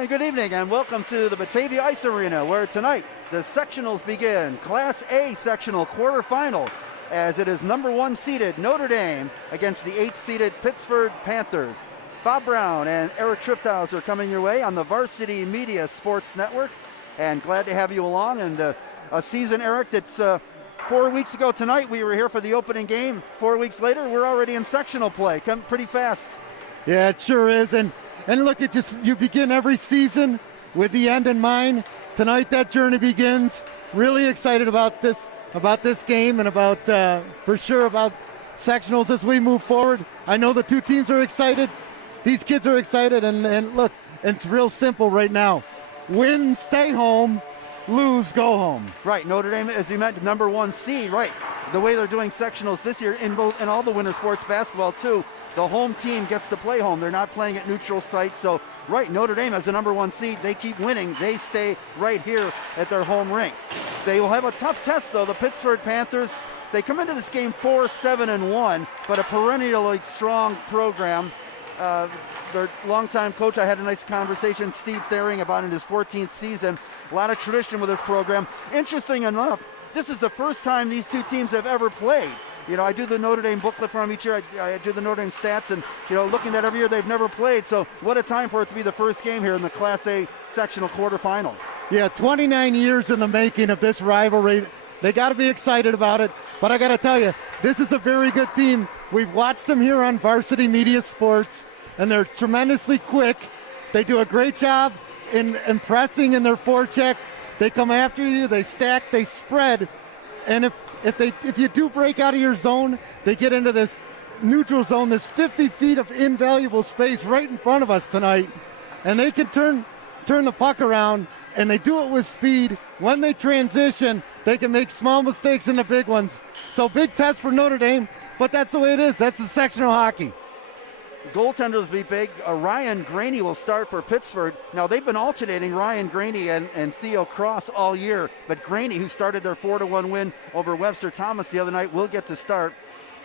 And good evening and welcome to the Batavia Ice Arena, where tonight the sectionals begin. Class A sectional quarterfinal, as it is number 1 seeded Notre Dame against the 8th seeded Pittsford Panthers. Bob Brown and Eric Trifthouse are coming your way on the Varsity Media Sports Network, and glad to have you along. And a season, Eric, that's 4 weeks ago tonight we were here for the opening game. 4 weeks later we're already in sectional play. Come pretty fast. Yeah, it sure is. And look, you begin every season with the end in mind. Tonight that journey begins. Really excited about this game and about for sure about sectionals as we move forward. I know the two teams are excited. These kids are excited, and look, it's real simple right now. Win, stay home. Lose, go home. Right, Notre Dame, as you mentioned, number 1 seed. Right, the way they're doing sectionals this year in all the winter sports basketball too. The home team gets to play home. They're not playing at neutral sites. So, right, Notre Dame as the number 1 seed, they keep winning. They stay right here at their home rink. They will have a tough test though. The Pittsford Panthers, they come into this game 4-7-1, but a perennially strong program. Their longtime coach, I had a nice conversation, Steve Thering, about in his 14th season. A lot of tradition with this program. Interesting enough, this is the first time these two teams have ever played. You know, I do the Notre Dame booklet for them each year. I do the Notre Dame stats, and, you know, looking at every year they've never played. So what a time for it to be the first game here in the Class A sectional quarterfinal. Yeah, 29 years in the making of this rivalry. They got to be excited about it. But I got to tell you, this is a very good team. We've watched them here on Varsity Media Sports, and they're tremendously quick. They do a great job in pressing in their forecheck. They come after you, they stack, they spread. And if you do break out of your zone, they get into this neutral zone. There's 50 feet of invaluable space right in front of us tonight. And they can turn the puck around, and they do it with speed. When they transition, they can make small mistakes into big ones. So big test for Notre Dame, but that's the way it is. That's the sectional hockey. Goaltenders be big. Ryan Graney will start for Pittsford. Now, they've been alternating Ryan Graney and Theo Cross all year, but Graney, who started their 4-1 win over Webster Thomas the other night, will get to start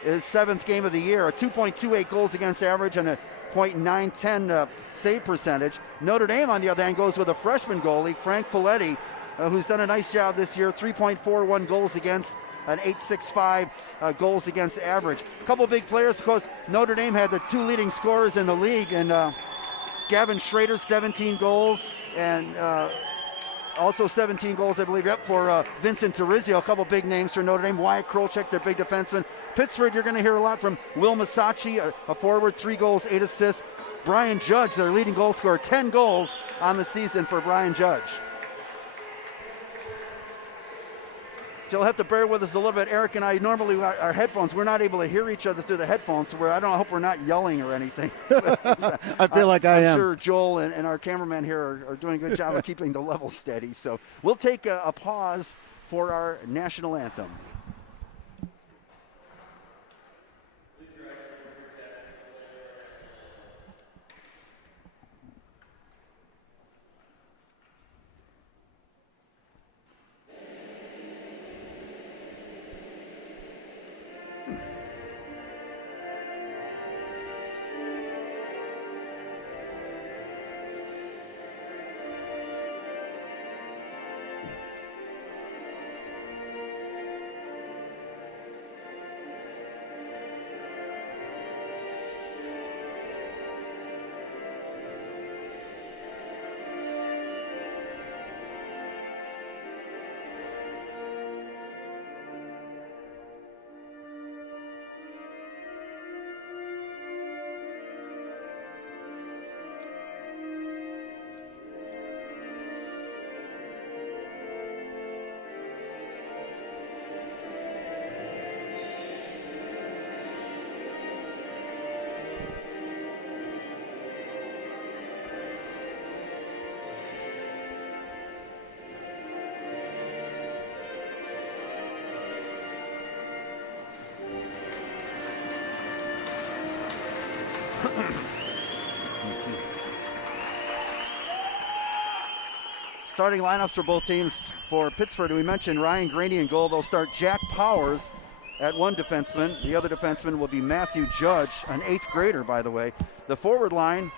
his 7th game of the year. A 2.28 goals against average and a .910 save percentage. Notre Dame, on the other hand, goes with a freshman goalie, Frank Folletti, who's done a nice job this year. 3.41 goals against, an .865 goals against average. A couple big players, of course. Notre Dame had the 2 leading scorers in the league, and Gavin Schrader, 17 goals, and also 17 goals, I believe, for Vincent Terrizio. A couple big names for Notre Dame. Wyatt Krolchek, their big defenseman. Pittsford, you're going to hear a lot from Will Masacci, a forward, 3 goals, 8 assists. Brian Judge, their leading goal scorer, 10 goals on the season for Brian Judge. So you'll have to bear with us a little bit. Eric and I, normally our headphones, we're not able to hear each other through the headphones, so I hope we're not yelling or anything. I feel like I am. I'm sure Joel and our cameraman here are doing a good job of keeping the level steady. So we'll take a pause for our national anthem. Starting lineups for both teams. For Pittsford, we mentioned Ryan Graney in goal. They'll start Jack Powers at one defenseman. The other defenseman will be Matthew Judge, an 8th grader, by the way. The forward line,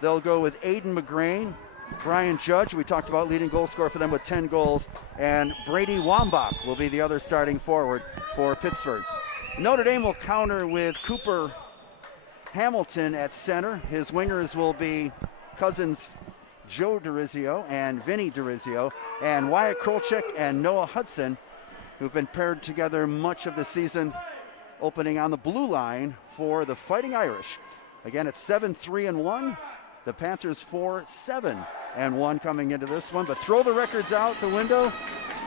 they'll go with Aiden McGrain, Brian Judge, we talked about, leading goal scorer for them with 10 goals, and Brady Wambach will be the other starting forward for Pittsford. Notre Dame will counter with Cooper Hamilton at center. His wingers will be cousins Joe DeRizio and Vinny DeRizio, and Wyatt Krolchek and Noah Hudson, who've been paired together much of the season, opening on the blue line for the Fighting Irish. Again, it's 7-3-1. The Panthers 4-7-1 coming into this one, but throw the records out the window.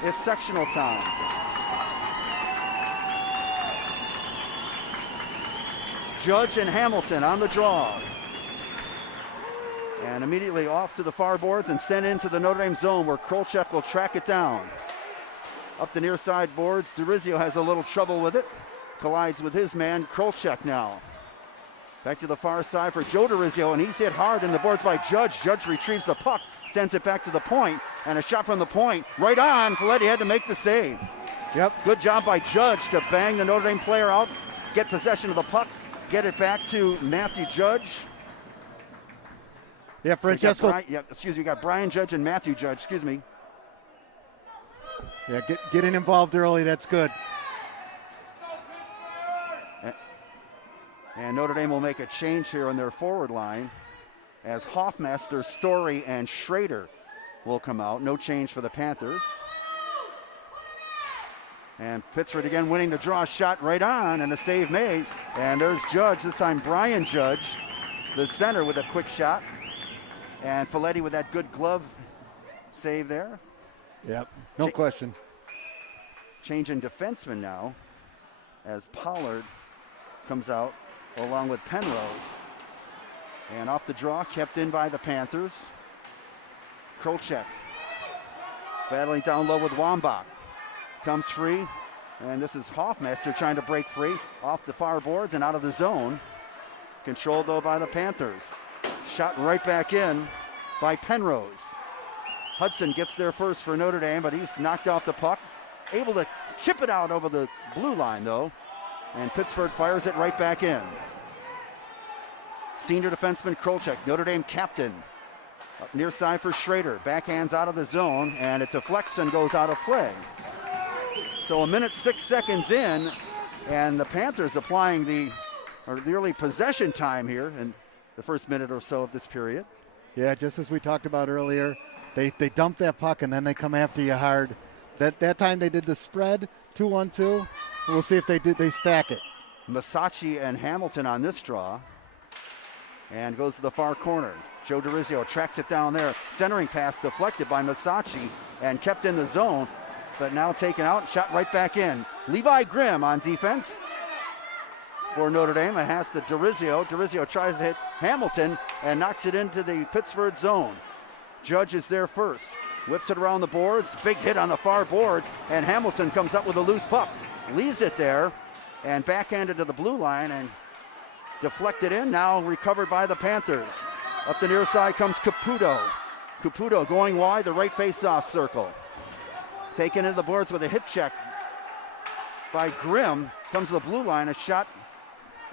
It's sectional time. Judge and Hamilton on the draw. And immediately off to the far boards and sent into the Notre Dame zone where Krolchek will track it down. Up the near side boards, DeRizio has a little trouble with it. Collides with his man, Krolchek now. Back to the far side for Joe DeRizio, and he's hit hard in the boards by Judge. Judge retrieves the puck, sends it back to the point, and a shot from the point. Right on, Folletti had to make the save. Yep. Good job by Judge to bang the Notre Dame player out, get possession of the puck, get it back to Matthew Judge. Yeah, Francesco. We got Brian Judge and Matthew Judge, Yeah, getting involved early, that's good. And Notre Dame will make a change here on their forward line as Hoffmaster, Story, and Schrader will come out. No change for the Panthers. And Pittsford again winning the draw, shot right on, and a save made. And there's Judge, this time Brian Judge, the center, with a quick shot. And Folletti with that good glove save there. Yep, no question. Change in defenseman now as Pollard comes out along with Penrose. And off the draw, kept in by the Panthers. Krolchek battling down low with Wambach. Comes free, and this is Hoffmaster trying to break free off the far boards and out of the zone. Controlled though by the Panthers. Shot right back in by Penrose. Hudson gets there first for Notre Dame, but he's knocked off the puck. Able to chip it out over the blue line though, and Pittsford fires it right back in. Senior defenseman Krolchek, Notre Dame captain. Up near side for Schrader. Backhands out of the zone, and it deflects and goes out of play. So 1 minute 6 seconds in, and the Panthers applying the early possession time here in the first minute or so of this period. Yeah, just as we talked about earlier, they dump that puck and then they come after you hard. That time they did the spread 2-on-2. We'll see if they stack it. Masacci and Hamilton on this draw, and goes to the far corner. Joe DeRizio tracks it down there. Centering pass deflected by Masacci and kept in the zone, but now taken out, shot right back in. Levi Grimm on defense for Notre Dame. It has the DeRizio. DeRizio tries to hit Hamilton and knocks it into the Pittsford zone. Judge is there first. Whips it around the boards. Big hit on the far boards, and Hamilton comes up with a loose puck. Leaves it there and backhanded to the blue line and deflected in. Now recovered by the Panthers. Up the near side comes Caputo. Caputo going wide, the right face-off circle. Taken into the boards with a hip check by Grimm. Comes to the blue line. A shot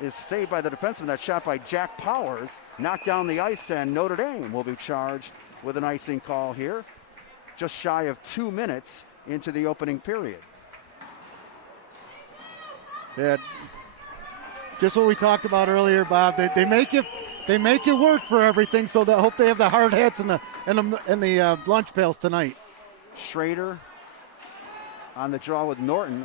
is saved by the defenseman. That shot by Jack Powers. Knocked down the ice, and Notre Dame will be charged with an icing call here. Just shy of 2 minutes into the opening period. Yeah, just what we talked about earlier, Bob. They make you work for everything. So I hope they have the hard hats and the lunch pails tonight. Schrader on the draw with Norton.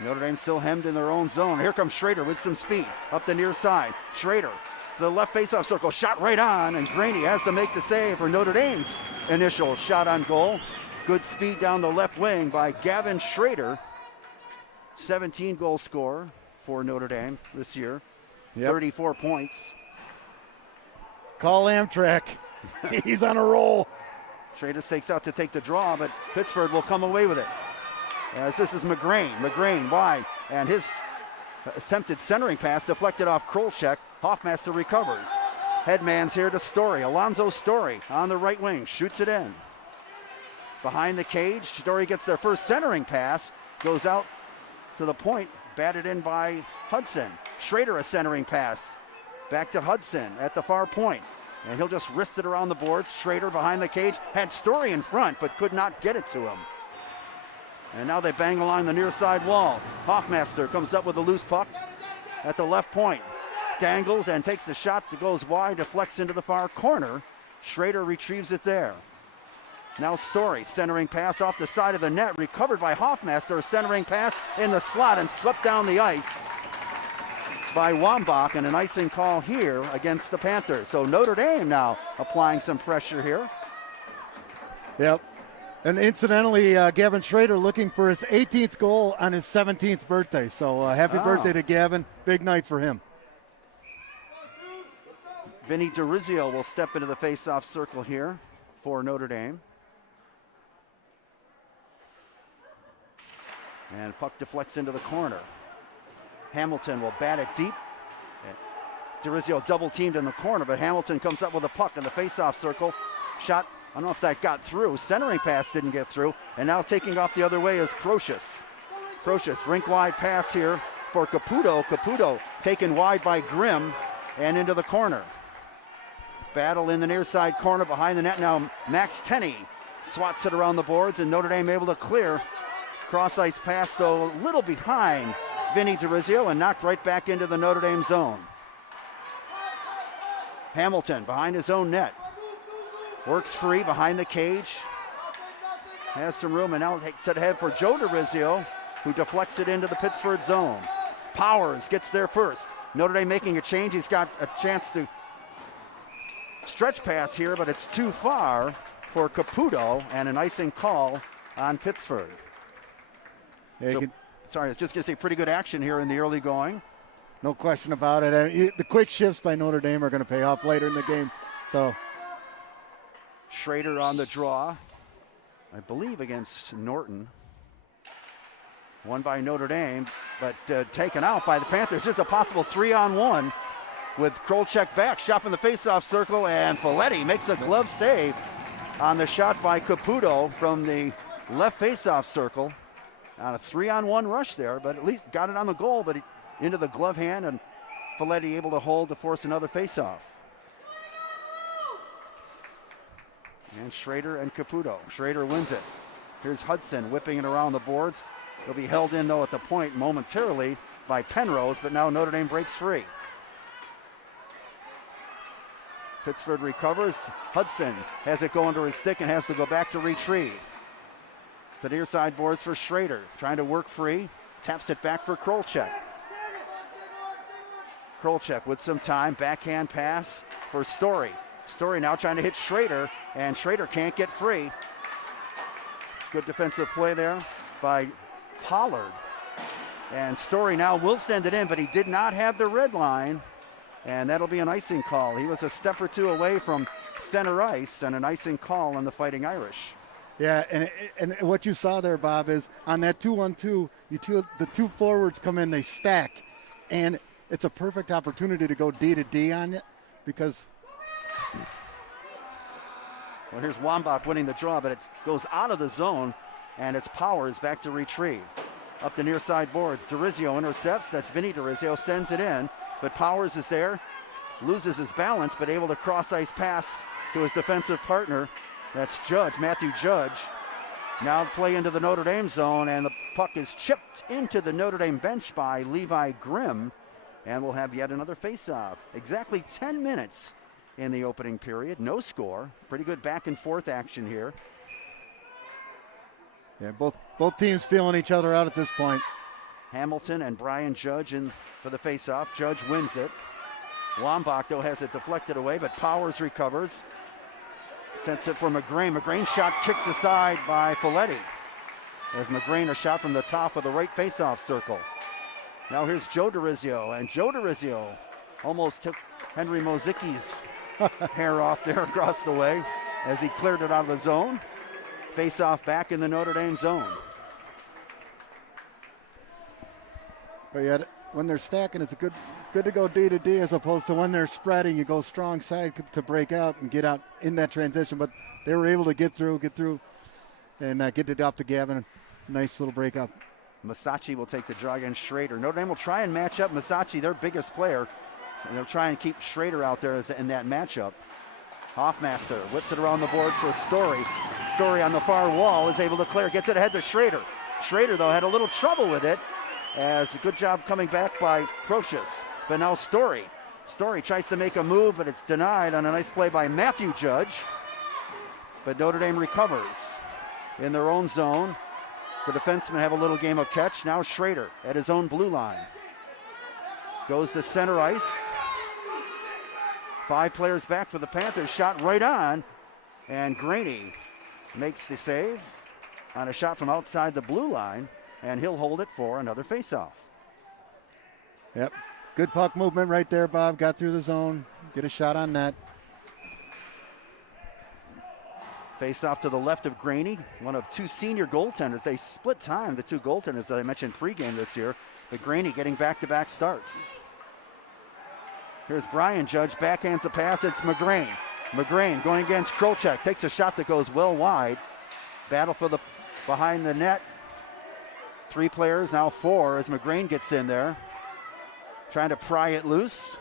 Notre Dame still hemmed in their own zone. Here comes Schrader with some speed up the near side. Schrader to the left faceoff circle, shot right on, and Graney has to make the save for Notre Dame's initial shot on goal. Good speed down the left wing by Gavin Schrader. 17 goal scorer for Notre Dame this year. Yep. 34 points. Call Amtrak. He's on a roll. Schrader takes out to take the draw, but Pittsford will come away with it. As this is McGrain. McGrain wide, and his attempted centering pass deflected off Krolchek. Hoffmaster recovers. Headman's here to Story. Alonzo Story on the right wing. Shoots it in. Behind the cage, Story gets their first centering pass. Goes out to the point. Batted in by Hudson. Schrader a centering pass. Back to Hudson at the far point. And he'll just wrist it around the boards. Schrader behind the cage. Had Story in front, but could not get it to him. And now they bang along the near side wall. Hoffmaster comes up with a loose puck at the left point. Dangles and takes the shot that goes wide, deflects into the far corner. Schrader retrieves it there. Now Story, centering pass off the side of the net, recovered by Hoffmaster, centering pass in the slot and swept down the ice by Wambach, and an icing call here against the Panthers. So Notre Dame now applying some pressure here. Yep. And incidentally, Gavin Schrader looking for his 18th goal on his 17th birthday. So happy birthday to Gavin. Big night for him. Vinny DiRizio will step into the face-off circle here for Notre Dame. And puck deflects into the corner. Hamilton will bat it deep. DiRizio double teamed in the corner, but Hamilton comes up with a puck in the face-off circle. Shot, I don't know if that got through. Centering pass didn't get through. And now taking off the other way is Crocius. Crocius, rink-wide pass here for Caputo. Caputo taken wide by Grimm and into the corner. Battle in the near side corner behind the net. Now Max Tenney swats it around the boards, and Notre Dame able to clear. Cross-ice pass, though, a little behind Vinny DiRizio and knocked right back into the Notre Dame zone. Hamilton behind his own net. Works free behind the cage. Has some room and now takes it ahead for Joe DiRizio, who deflects it into the Pittsford zone. Powers gets there first. Notre Dame making a change. He's got a chance to stretch pass here, but it's too far for Caputo, and an icing call on Pittsford. Yeah, so, sorry, I was just going to say pretty good action here in the early going. No question about it. The quick shifts by Notre Dame are going to pay off later in the game. So Schrader on the draw, I believe against Norton. Won by Notre Dame, but taken out by the Panthers. There's a possible 3-on-1 with Krolchek back, shot from the faceoff circle, and Folletti makes a glove save on the shot by Caputo from the left faceoff circle. On a 3-on-1 rush there, but at least got it on the goal, but into the glove hand, and Folletti able to hold to force another faceoff. And Schrader and Caputo. Schrader wins it. Here's Hudson whipping it around the boards. He'll be held in, though, at the point momentarily by Penrose, but now Notre Dame breaks free. Pittsford recovers. Hudson has it go under his stick and has to go back to retrieve. The near side boards for Schrader, trying to work free. Taps it back for Krolchek. Krolchek with some time, backhand pass for Story. Story now trying to hit Schrader, and Schrader can't get free. Good defensive play there by Pollard. And Story now will send it in, but he did not have the red line, and that'll be an icing call. He was a step or two away from center ice, and an icing call on the Fighting Irish. Yeah, and what you saw there, Bob, is on that 2-on-2, the two forwards come in, they stack, and it's a perfect opportunity to go D to D on it because. Well, here's Wambach winning the draw, but it goes out of the zone, and it's Powers back to retrieve. Up the near side boards, DiRizio intercepts. That's Vinny DiRizio, sends it in, but Powers is there, loses his balance, but able to cross-ice pass to his defensive partner. That's Judge, Matthew Judge. Now play into the Notre Dame zone, and the puck is chipped into the Notre Dame bench by Levi Grimm, and we'll have yet another face-off. Exactly 10 minutes in the opening period. No score. Pretty good back and forth action here. Yeah, both teams feeling each other out at this point. Hamilton and Brian Judge in for the face-off. Judge wins it. Wambach, though, has it deflected away, but Powers recovers. Sends it for McGrain. McGrain shot kicked aside by Folletti. As McGrain a shot from the top of the right face-off circle. Now here's Joe DiRizio, and Joe DiRizio almost took Henry Mozicki's hair off there across the way as he cleared it out of the zone. Face-off back in the Notre Dame zone. But yet, when they're stacking, it's good to go D to D as opposed to when they're spreading, you go strong side to break out and get out in that transition. But they were able to get through, and get it off to Gavin. Nice little break up. Masacci will take the draw against Schrader. Notre Dame will try and match up Masacci, their biggest player, and they'll try and keep Schrader out there in that matchup. Hoffmaster whips it around the boards for Story. Story on the far wall is able to clear, gets it ahead to Schrader. Schrader, though, had a little trouble with it, as a good job coming back by Procius. But now Story. Story tries to make a move, but it's denied on a nice play by Matthew Judge. But Notre Dame recovers in their own zone. The defensemen have a little game of catch. Now Schrader at his own blue line. Goes to center ice. 5 players back for the Panthers. Shot right on. And Graney makes the save on a shot from outside the blue line. And he'll hold it for another faceoff. Yep. Good puck movement right there, Bob. Got through the zone. Get a shot on net. Face off to the left of Graney, one of 2 senior goaltenders. They split time, the 2 goaltenders that I mentioned pregame this year. But Graney getting back-to-back starts. Here's Brian Judge, backhands a pass. It's McGrain. McGrain going against Krolchek, takes a shot that goes well wide. Battle for the behind the net. 3 players, now 4 as McGrain gets in there. Trying to pry it loose.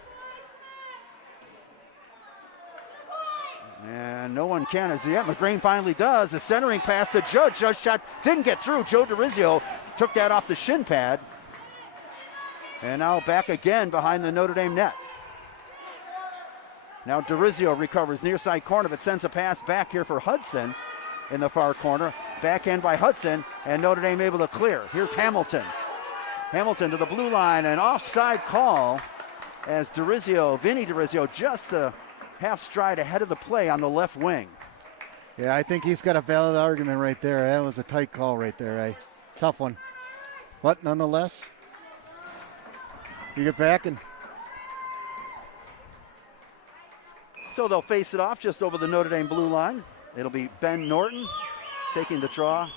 And no one can as yet. McGrain finally does. The centering pass to Judge. Judge shot didn't get through. Joe DeRizio took that off the shin pad. And now back again behind the Notre Dame net. Now DeRizio recovers near side corner, but sends a pass back here for Hudson in the far corner. Backhand by Hudson, and Notre Dame able to clear. Here's Hamilton. Hamilton to the blue line, an offside call as Vinny DeRizio, just a half stride ahead of the play on the left wing. Yeah, I think he's got a valid argument right there. That was a tight call right there, eh? Tough one. But nonetheless, you get back and... So they'll face it off just over the Notre Dame blue line. It'll be Ben Norton taking the draw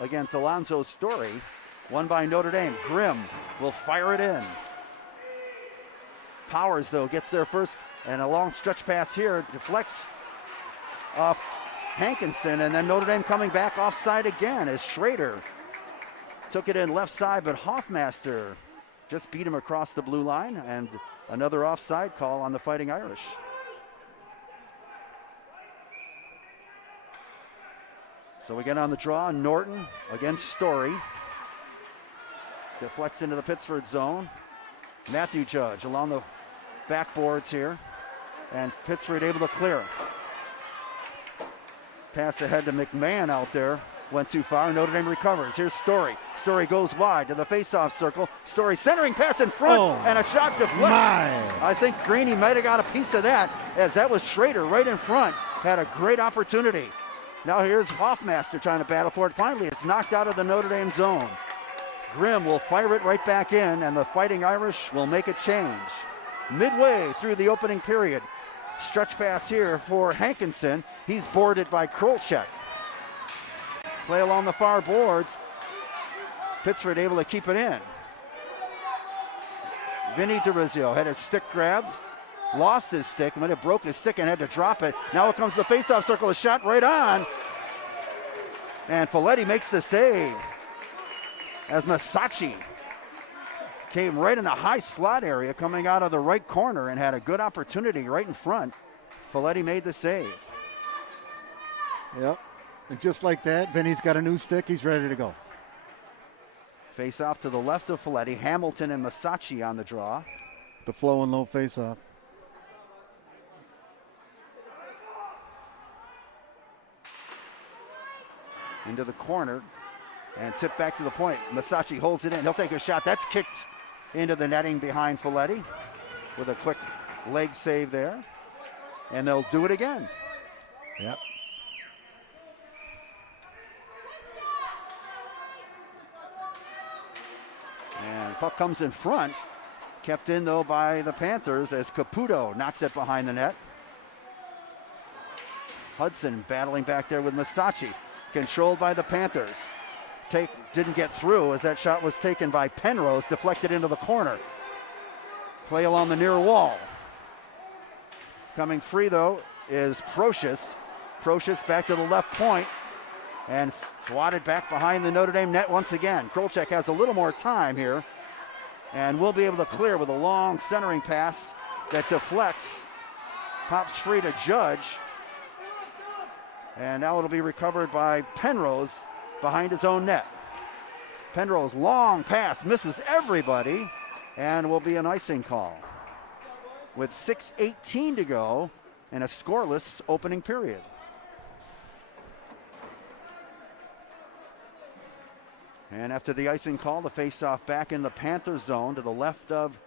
against Alonzo Story. Won by Notre Dame. Grimm will fire it in. Powers, though, gets there first, and a long stretch pass here. Deflects off Hankinson, and then Notre Dame coming back offside again as Schrader took it in left side, but Hoffmaster just beat him across the blue line, and another offside call on the Fighting Irish. So we get on the draw. Norton against Story. Deflects into the Pittsford zone. Matthew Judge along the backboards here. And Pittsford able to clear. Pass ahead to McMahon out there. Went too far. Notre Dame recovers. Here's Story. Story goes wide to the faceoff circle. Story centering pass in front, and a shot deflects. I think Graney might have got a piece of that, as that was Schrader right in front. Had a great opportunity. Now here's Hoffmaster trying to battle for it. Finally, it's knocked out of the Notre Dame zone. Grimm will fire it right back in, and the Fighting Irish will make a change. Midway through the opening period. Stretch pass here for Hankinson. He's boarded by Krolchek. Play along the far boards. Pittsford able to keep it in. Vinny DeRizio had his stick grabbed. Lost his stick, might have broke his stick and had to drop it. Now it comes to the faceoff circle, a shot right on. And Folletti makes the save as Masacci came right in the high slot area coming out of the right corner and had a good opportunity right in front. Folletti made the save. Yep, and just like that, Vinny's got a new stick. He's ready to go. Face off to the left of Folletti. Hamilton and Masacci on the draw. The flow and low face off. Into the corner and tipped back to the point. Masacci holds it in. He'll take a shot. That's kicked into the netting behind Folletti with a quick leg save there. And they'll do it again. Yep. And puck comes in front. Kept in, though, by the Panthers as Caputo knocks it behind the net. Hudson battling back there with Masacci. Controlled by the Panthers. Didn't get through as that shot was taken by Penrose, deflected into the corner. Play along the near wall. Coming free, though, is Procius. Procius back to the left point and swatted back behind the Notre Dame net once again. Krolchek has a little more time here and will be able to clear with a long centering pass that deflects. Pops free to Judge. And now it'll be recovered by Penrose behind his own net. Penrose long pass, misses everybody, and will be an icing call. With 6:18 to go and a scoreless opening period. And after the icing call, the face-off back in the Panther zone to the left of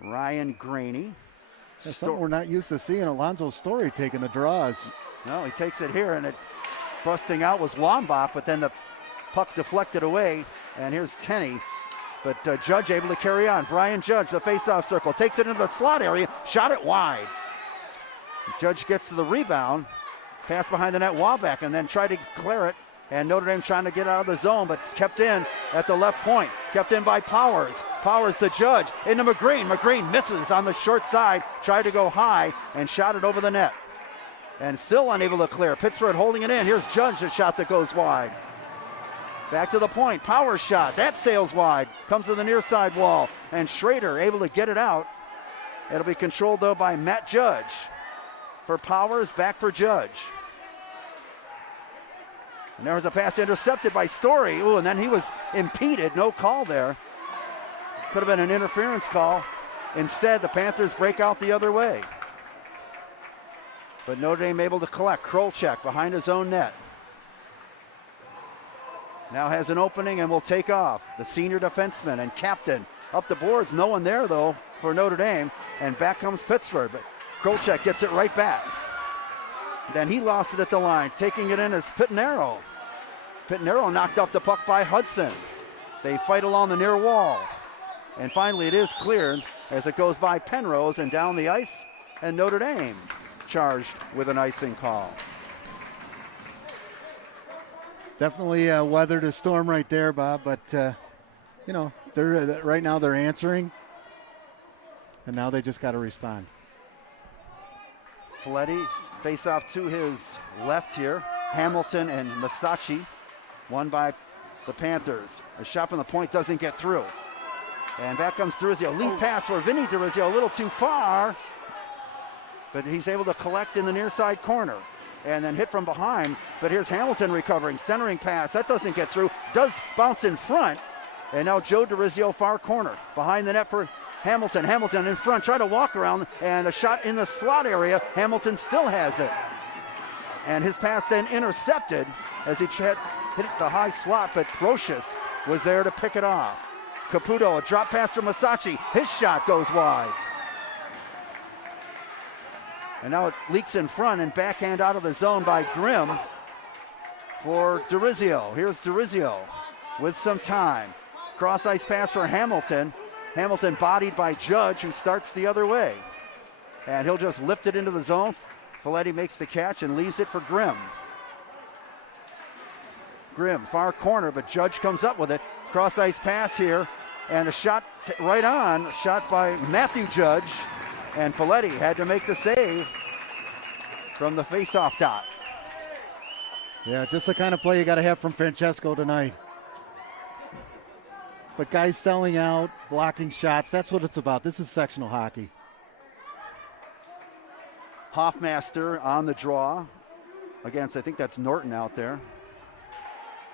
Ryan Graney. That's something we're not used to seeing. Alonzo Story taking the draws. No, he takes it here, and it busting out was Lombach, but then the puck deflected away, and here's Tenney. But Judge able to carry on. Brian Judge, the face-off circle, takes it into the slot area, shot it wide. Judge gets to the rebound, pass behind the net, Waback, and then tried to clear it. And Notre Dame trying to get out of the zone, but it's kept in at the left point. Kept in by Powers. Powers the Judge into McGreen. McGreen misses on the short side. Tried to go high and shot it over the net. And still unable to clear. Pittsford holding it in. Here's Judge, the shot that goes wide. Back to the point. Powers shot. That sails wide. Comes to the near side wall. And Schrader able to get it out. It'll be controlled, though, by Matt Judge. For Powers, back for Judge. And there was a pass intercepted by Story. Ooh, and then he was impeded. No call there. Could have been an interference call. Instead, the Panthers break out the other way. But Notre Dame able to collect. Krolchek behind his own net. Now has an opening and will take off. The senior defenseman and captain up the boards. No one there, though, for Notre Dame. And back comes Pittsford. But Krolchek gets it right back. Then he lost it at the line. Taking it in is Pitnero. Pitnero knocked off the puck by Hudson. They fight along the near wall. And finally it is cleared as it goes by Penrose and down the ice. And Notre Dame charged with an icing call. Definitely weathered a storm right there, Bob. But, you know, right now they're answering. And now they just got to respond. Fleddy face off to his left here. Hamilton and Masachi, won by the Panthers. A shot from the point doesn't get through. And back comes Durizio. Lead pass for Vinny Durizio, a little too far. But he's able to collect in the near side corner. And then hit from behind. But here's Hamilton recovering. Centering pass. That doesn't get through. Does bounce in front. And now Joe Durizio far corner. Behind the net for Hamilton. Hamilton in front. Try to walk around. And a shot in the slot area. Hamilton still has it. And his pass then intercepted as he hit the high slot. But Brocious was there to pick it off. Caputo, a drop pass from Masachi. His shot goes wide. And now it leaks in front and backhand out of the zone by Grimm for Durizio. Here's Durizio with some time. Cross ice pass for Hamilton. Hamilton bodied by Judge, who starts the other way. And he'll just lift it into the zone. Folletti makes the catch and leaves it for Grimm. Grimm, far corner, but Judge comes up with it. Cross ice pass here. And a shot right on, shot by Matthew Judge. And Folletti had to make the save from the face-off dot. Yeah, just the kind of play you got to have from Francesco tonight. But guys selling out, blocking shots, that's what it's about. This is sectional hockey. Hoffmaster on the draw against, I think that's Norton out there.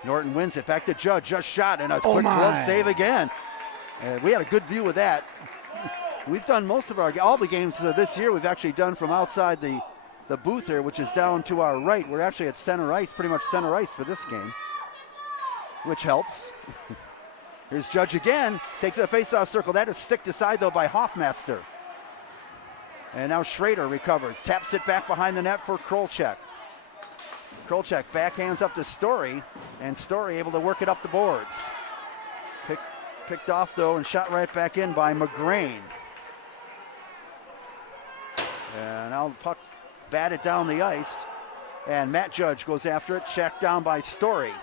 Norton wins it, back to Judge, just shot, and a quick glove save again. We had a good view of that. We've done most of all the games this year we've actually done from outside the booth here, which is down to our right. We're actually at center ice, pretty much center ice for this game, which helps. Here's Judge again, takes a face-off circle. That is sticked aside, though, by Hoffmaster. And now Schrader recovers, taps it back behind the net for Krolchek. Krolchek backhands up to Story, and Story able to work it up the boards. Picked off, though, and shot right back in by McGrane. And now the puck batted down the ice, and Matt Judge goes after it, checked down by Story.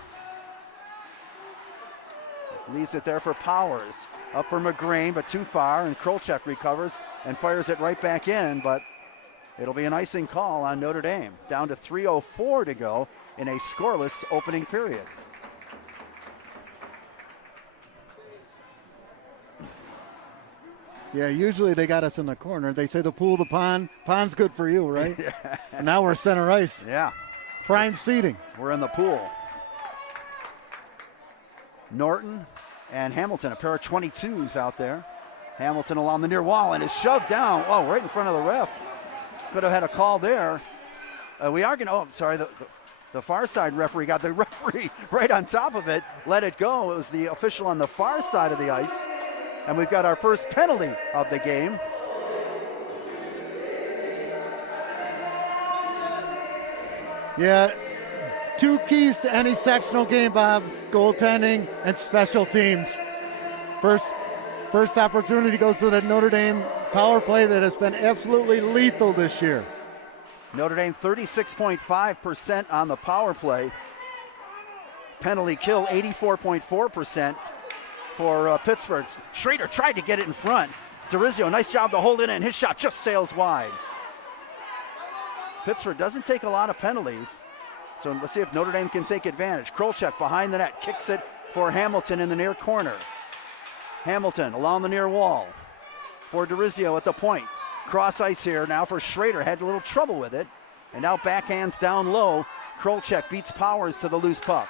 Leaves it there for Powers. Up for McGrane, but too far, and Krolchek recovers and fires it right back in, but it'll be an icing call on Notre Dame. Down to 3:04 to go in a scoreless opening period. Yeah, usually they got us in the corner. They say the pool, the pond. Pond's good for you, right? Yeah. And now we're center ice. Yeah. prime seating. We're in the pool. Norton and Hamilton, a pair of 22s out there. Hamilton along the near wall and is shoved down. Oh, right in front of the ref. Could have had a call there. We are going to, oh, sorry, the far side referee got the referee right on top of it. Let it go. It was the official on the far side of the ice. And we've got our first penalty of the game. Yeah, two keys to any sectional game, Bob: goaltending and special teams. First opportunity goes to the Notre Dame power play that has been absolutely lethal this year. Notre Dame 36.5% on the power play. Penalty kill 84.4% for Pittsford. Schrader tried to get it in front. DeRizio, nice job to hold it in. His shot just sails wide. Pittsford doesn't take a lot of penalties. So let's see if Notre Dame can take advantage. Krolchek behind the net, kicks it for Hamilton in the near corner. Hamilton along the near wall for DeRizio at the point. Cross ice here now for Schrader. Had a little trouble with it. And now backhands down low. Krolchek beats Powers to the loose puck.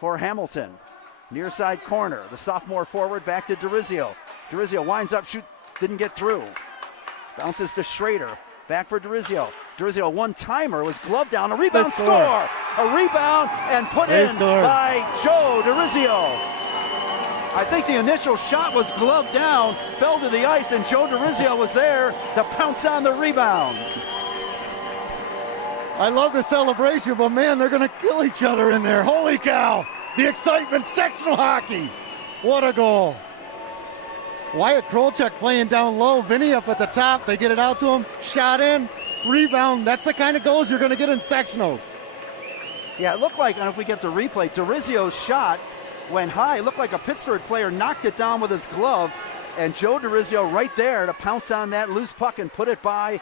For Hamilton. Near side corner. The sophomore forward back to DeRizio. DeRizio winds up, shoot, didn't get through. Bounces to Schrader. Back for DeRizio. DeRizio, one-timer, was gloved down. A rebound, score! A rebound and put in by Joe DeRizio. I think the initial shot was gloved down, fell to the ice, and Joe DeRizio was there to pounce on the rebound. I love the celebration, but man, they're going to kill each other in there. Holy cow! The excitement, sectional hockey. What a goal. Wyatt Krolchek playing down low, Vinny up at the top. They get it out to him, shot in, rebound. That's the kind of goals you're going to get in sectionals. Yeah, it looked like, and if we get the replay, DeRizio's shot went high. It looked like a Pittsford player knocked it down with his glove, and Joe DeRizio right there to pounce on that loose puck and put it by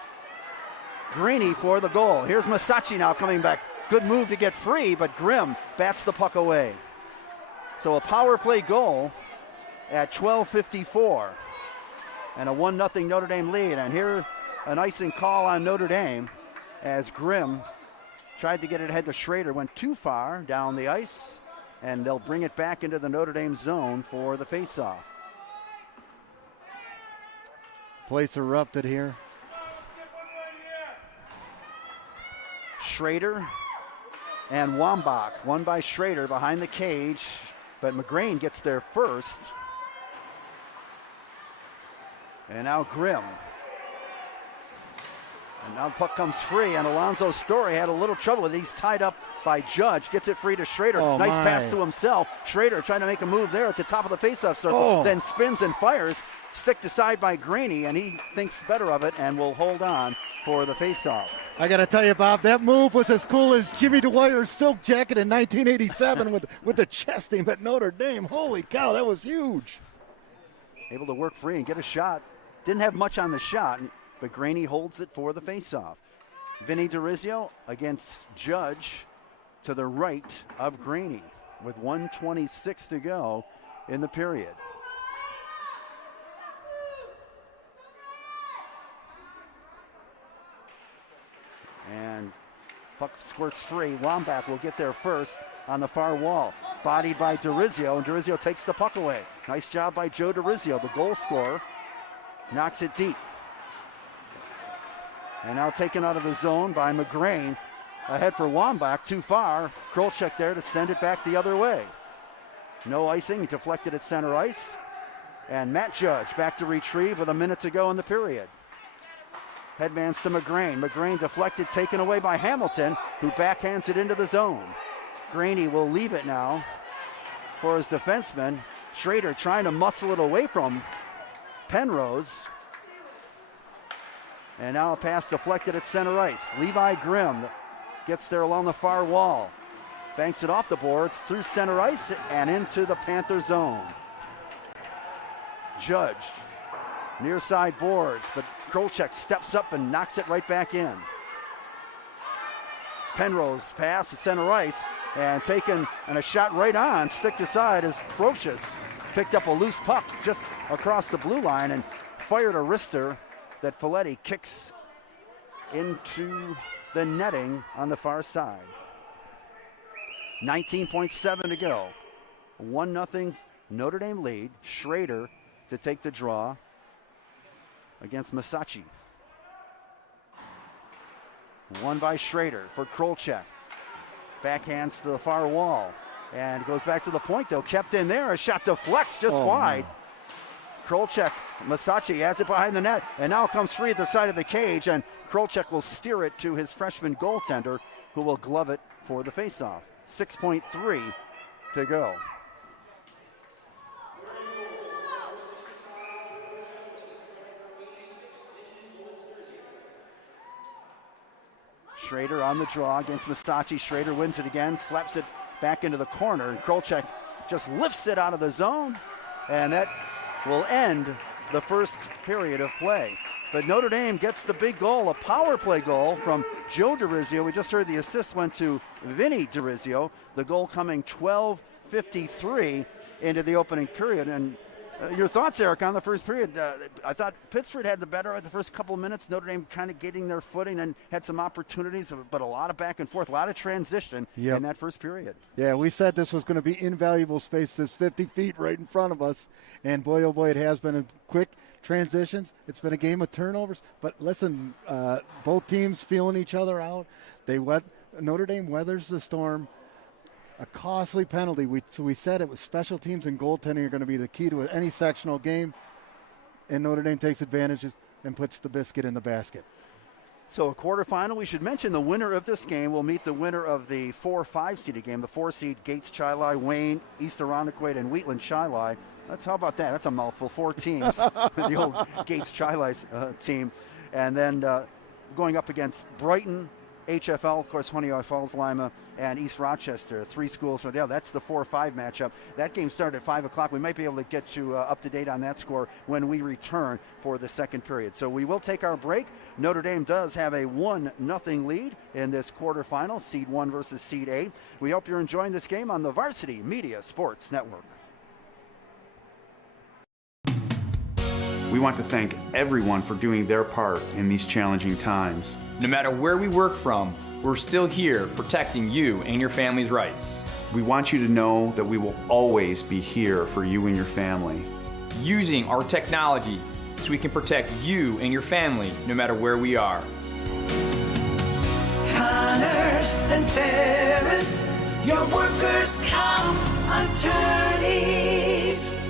Greeny for the goal. Here's Masacci now coming back. Good move to get free, but Grimm bats the puck away. So a power play goal at 12:54 and a 1-0 Notre Dame lead. And here an icing call on Notre Dame as Grimm tried to get it ahead to Schrader, went too far down the ice, and they'll bring it back into the Notre Dame zone for the faceoff. Place erupted here. Schrader and Wambach, one by Schrader behind the cage, but McGrain gets there first. And now Grimm. And now the puck comes free, and Alonzo Story had a little trouble with it. He's tied up by Judge, gets it free to Schrader. Nice pass to himself. Schrader trying to make a move there at the top of the faceoff circle, then spins and fires. Sticked aside by Graney, and he thinks better of it and will hold on for the faceoff. I got to tell you, Bob, that move was as cool as Jimmy Dwyer's silk jacket in 1987 with the chesting at Notre Dame. Holy cow, that was huge. Able to work free and get a shot. Didn't have much on the shot, but Graney holds it for the faceoff. Vinny DeRizio against Judge to the right of Graney with 1:26 to go in the period. And puck squirts free. Wambach will get there first on the far wall. Bodied by DeRizio, and DeRizio takes the puck away. Nice job by Joe DeRizio, the goal scorer. Knocks it deep. And now taken out of the zone by McGrain. Ahead for Wambach, too far. Krolchek there to send it back the other way. No icing, deflected at center ice. And Matt Judge back to retrieve with a minute to go in the period. Headmans to McGrain. McGrain deflected, taken away by Hamilton, who backhands it into the zone. Graney will leave it now for his defenseman. Schrader trying to muscle it away from Penrose. And now a pass deflected at center ice. Levi Grimm gets there along the far wall. Banks it off the boards through center ice and into the Panther zone. Judge, near side boards, but Krolchek steps up and knocks it right back in. Penrose pass to center ice and taken, and a shot right on, sticked aside as Procius picked up a loose puck just across the blue line and fired a wrister that Folletti kicks into the netting on the far side. 19.7 to go. 1-0 Notre Dame lead. Schrader to take the draw against Massachi. Won by Schrader for Krolchek. Backhands to the far wall. And goes back to the point, though. Kept in there. A shot deflects just wide. Man. Krolchek, Massachi has it behind the net. And now comes free at the side of the cage. And Krolchek will steer it to his freshman goaltender, who will glove it for the faceoff. 6.3 to go. Schrader on the draw against Massachi. Schrader wins it again, slaps it back into the corner, and Krolchek just lifts it out of the zone, and that will end the first period of play. But Notre Dame gets the big goal, a power play goal from Joe DeRizio. We just heard the assist went to Vinny DeRizio. The goal coming 12:53 into the opening period. And your thoughts, Eric, on the first period? I thought Pittsford had the better of the first couple of minutes. Notre Dame kind of getting their footing, and had some opportunities, but a lot of back and forth, a lot of transition in that first period. Yeah, we said this was going to be invaluable space. There's 50 feet right in front of us, and boy, oh boy, it has been a quick transitions. It's been a game of turnovers. But listen, both teams feeling each other out. Notre Dame weathers the storm. A costly penalty. We said it was special teams and goaltending are going to be the key to any sectional game, and Notre Dame takes advantages and puts the biscuit in the basket. So a quarterfinal, we should mention the winner of this game will meet the winner of the 4-5 seeded game. The 4-seed Gates, Chili, Wayne, East Irondequoit, and Wheatland Chili. How about that? That's a mouthful. 4 teams. The old Gates Chili's team. And then going up against Brighton, HFL, of course, Honeoye Falls, Lima, and East Rochester, 3 schools. That's the 4-5 matchup. That game started at 5 o'clock. We might be able to get you up to date on that score when we return for the second period. So we will take our break. Notre Dame does have a 1-0 lead in this quarterfinal, Seed 1 versus Seed 8. We hope you're enjoying this game on the Varsity Media Sports Network. We want to thank everyone for doing their part in these challenging times. No matter where we work from, we're still here protecting you and your family's rights. We want you to know that we will always be here for you and your family. Using our technology so we can protect you and your family no matter where we are. Connors and Ferris, your workers' comp attorneys.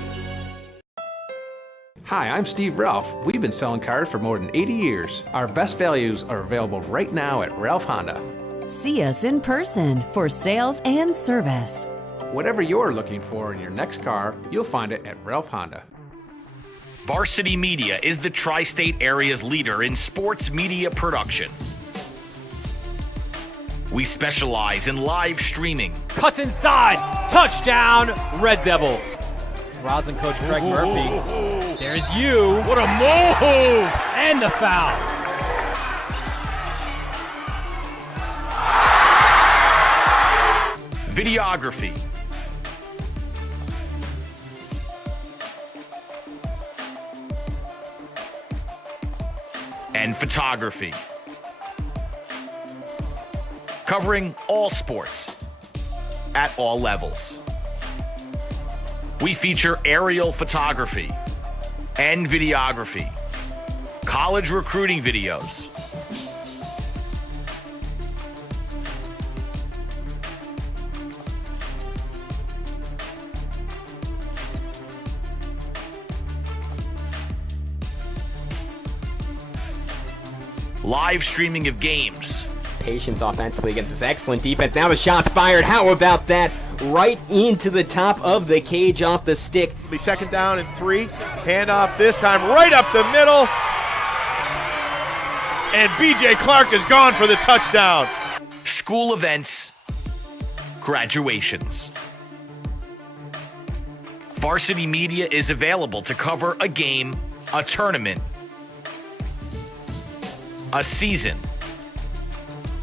Hi, I'm Steve Ralph. We've been selling cars for more than 80 years. Our best values are available right now at Ralph Honda. See us in person for sales and service. Whatever you're looking for in your next car, you'll find it at Ralph Honda. Varsity Media is the tri-state area's leader in sports media production. We specialize in live streaming. Cuts inside. Touchdown, Red Devils. Rosin coach Greg Murphy. There's you. What a move! And the foul. Videography. And photography. Covering all sports at all levels. We feature aerial photography and videography, college recruiting videos, live streaming of games. Patience offensively against this excellent defense. Now the shot's fired. How about that? Right into the top of the cage off the stick. Be second down and 3. Handoff this time right up the middle. And B.J. Clark is gone for the touchdown. School events, graduations. Varsity Media is available to cover a game, a tournament, a season,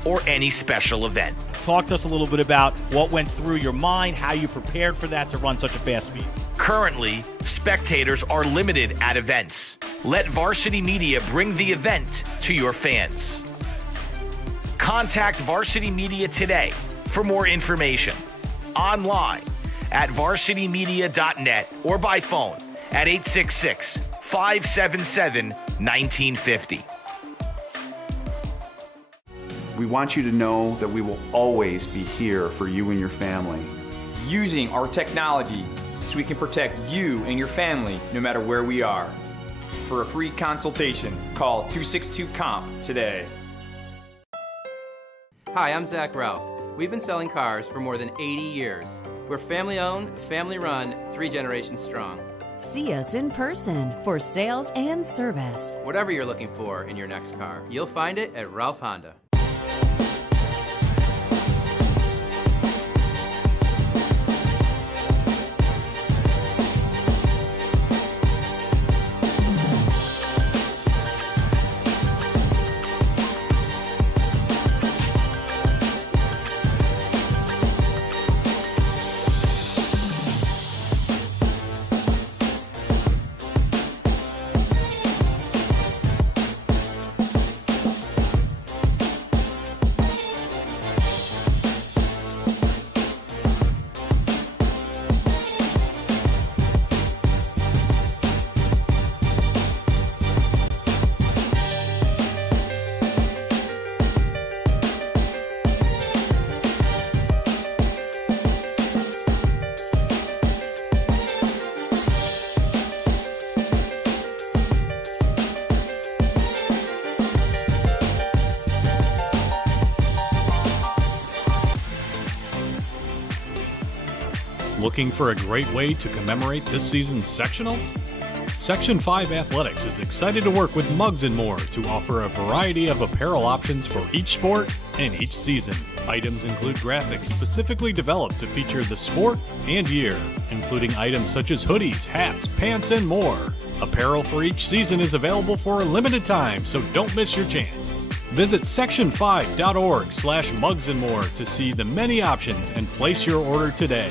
or any special event. Talk to us a little bit about what went through your mind, how you prepared for that to run such a fast speed. Currently, spectators are limited at events. Let Varsity Media bring the event to your fans. Contact Varsity Media today for more information. Online at varsitymedia.net or by phone at 866-577-1950. We want you to know that we will always be here for you and your family. Using our technology so we can protect you and your family no matter where we are. For a free consultation, call 262-COMP today. Hi, I'm Zach Ralph. We've been selling cars for more than 80 years. We're family-owned, family-run, 3 generations strong. See us in person for sales and service. Whatever you're looking for in your next car, you'll find it at Ralph Honda. Looking for a great way to commemorate this season's sectionals? Section 5 Athletics is excited to work with Muggs & More to offer a variety of apparel options for each sport and each season. Items include graphics specifically developed to feature the sport and year, including items such as hoodies, hats, pants, and more. Apparel for each season is available for a limited time, so don't miss your chance. Visit section5.org/Muggs & More to see the many options and place your order today.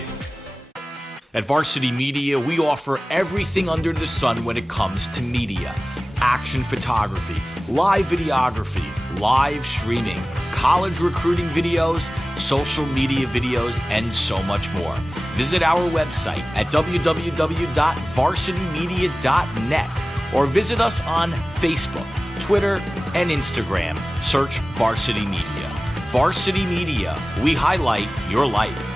At Varsity Media, we offer everything under the sun when it comes to media. Action photography, live videography, live streaming, college recruiting videos, social media videos, and so much more. Visit our website at www.varsitymedia.net or visit us on Facebook, Twitter, and Instagram. Search Varsity Media. Varsity Media, we highlight your life.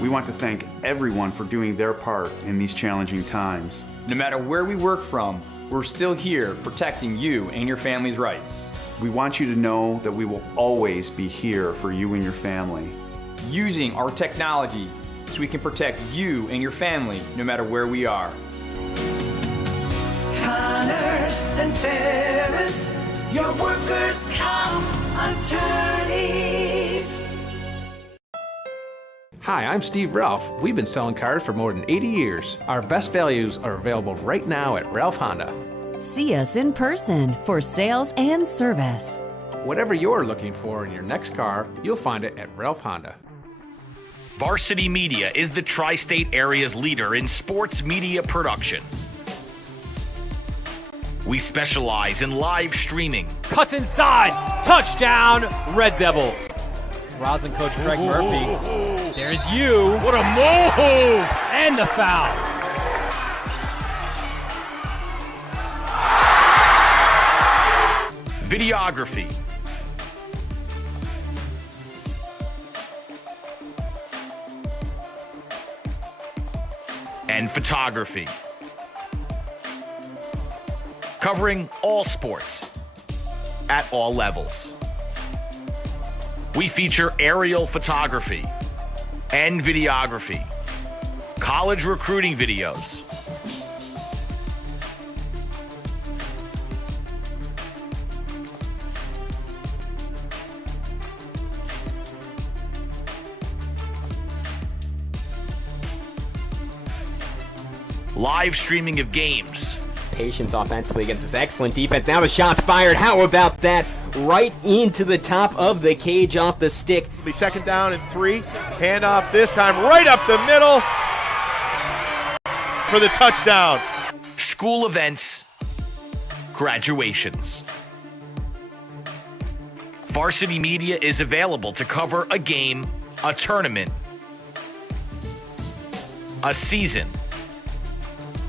We want to thank everyone for doing their part in these challenging times. No matter where we work from, we're still here protecting you and your family's rights. We want you to know that we will always be here for you and your family. Using our technology so we can protect you and your family no matter where we are. Connors and Ferris, your workers' comp attorneys. Hi, I'm Steve Ralph. We've been selling cars for more than 80 years. Our best values are available right now at Ralph Honda. See us in person for sales and service. Whatever you're looking for in your next car, you'll find it at Ralph Honda. Varsity Media is the tri-state area's leader in sports media production. We specialize in live streaming. Cuts inside. Touchdown, Red Devils. Rosin coach Greg Murphy. There's you. What a move! And the foul. Videography. And photography. Covering all sports at all levels. We feature aerial photography and videography, college recruiting videos, live streaming of games. Patience offensively against this excellent defense. Now the shot's fired. How about that? Right into the top of the cage off the stick. Be second down and 3. Handoff this time right up the middle for the touchdown. School events, graduations. Varsity Media is available to cover a game, a tournament, a season,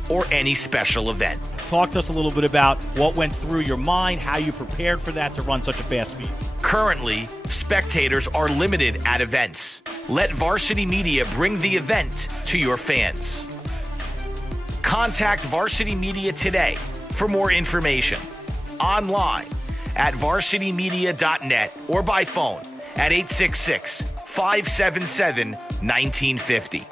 or any special event. Talk to us a little bit about what went through your mind, how you prepared for that to run such a fast meet. Currently, spectators are limited at events. Let Varsity Media bring the event to your fans. Contact Varsity Media today for more information. Online at varsitymedia.net or by phone at 866-577-1950.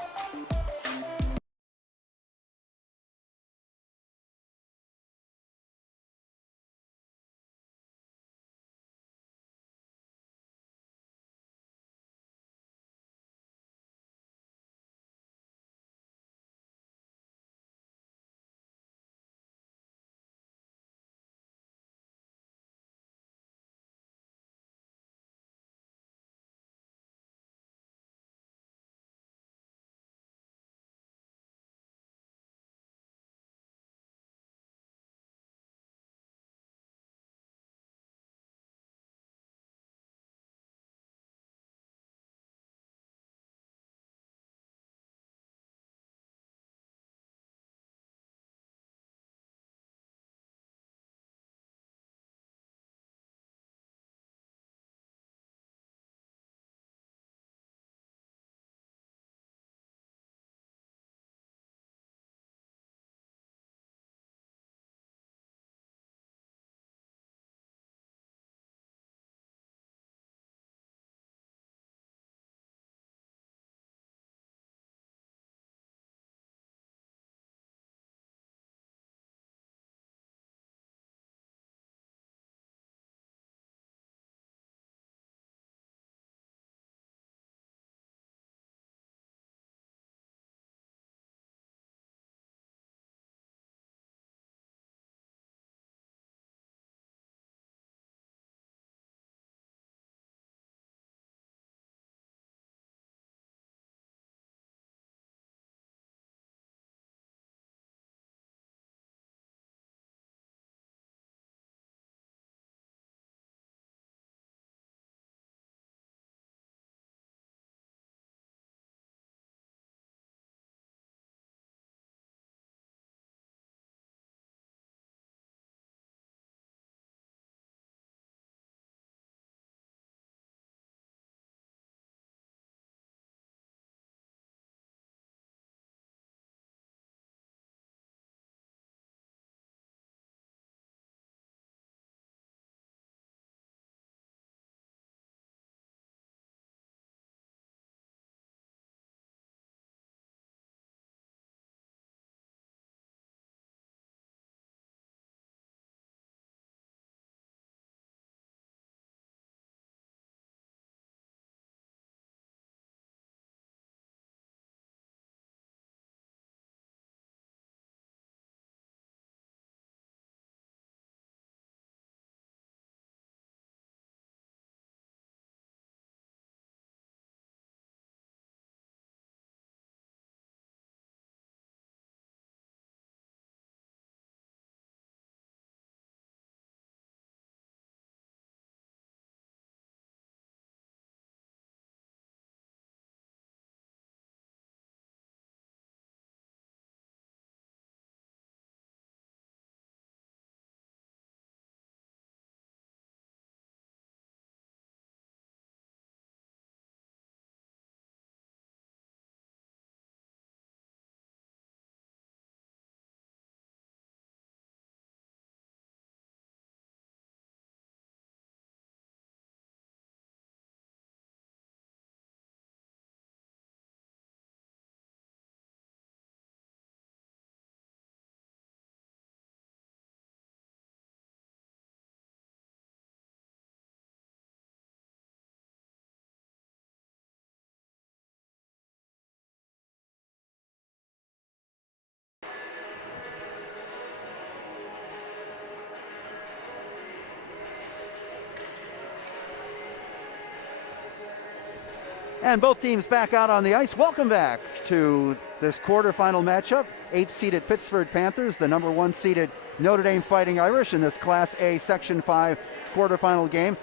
And both teams back out on the ice. Welcome back to this quarterfinal matchup. 8th seeded Pittsford Panthers, the number 1 seeded Notre Dame Fighting Irish in this Class A Section 5 quarterfinal game.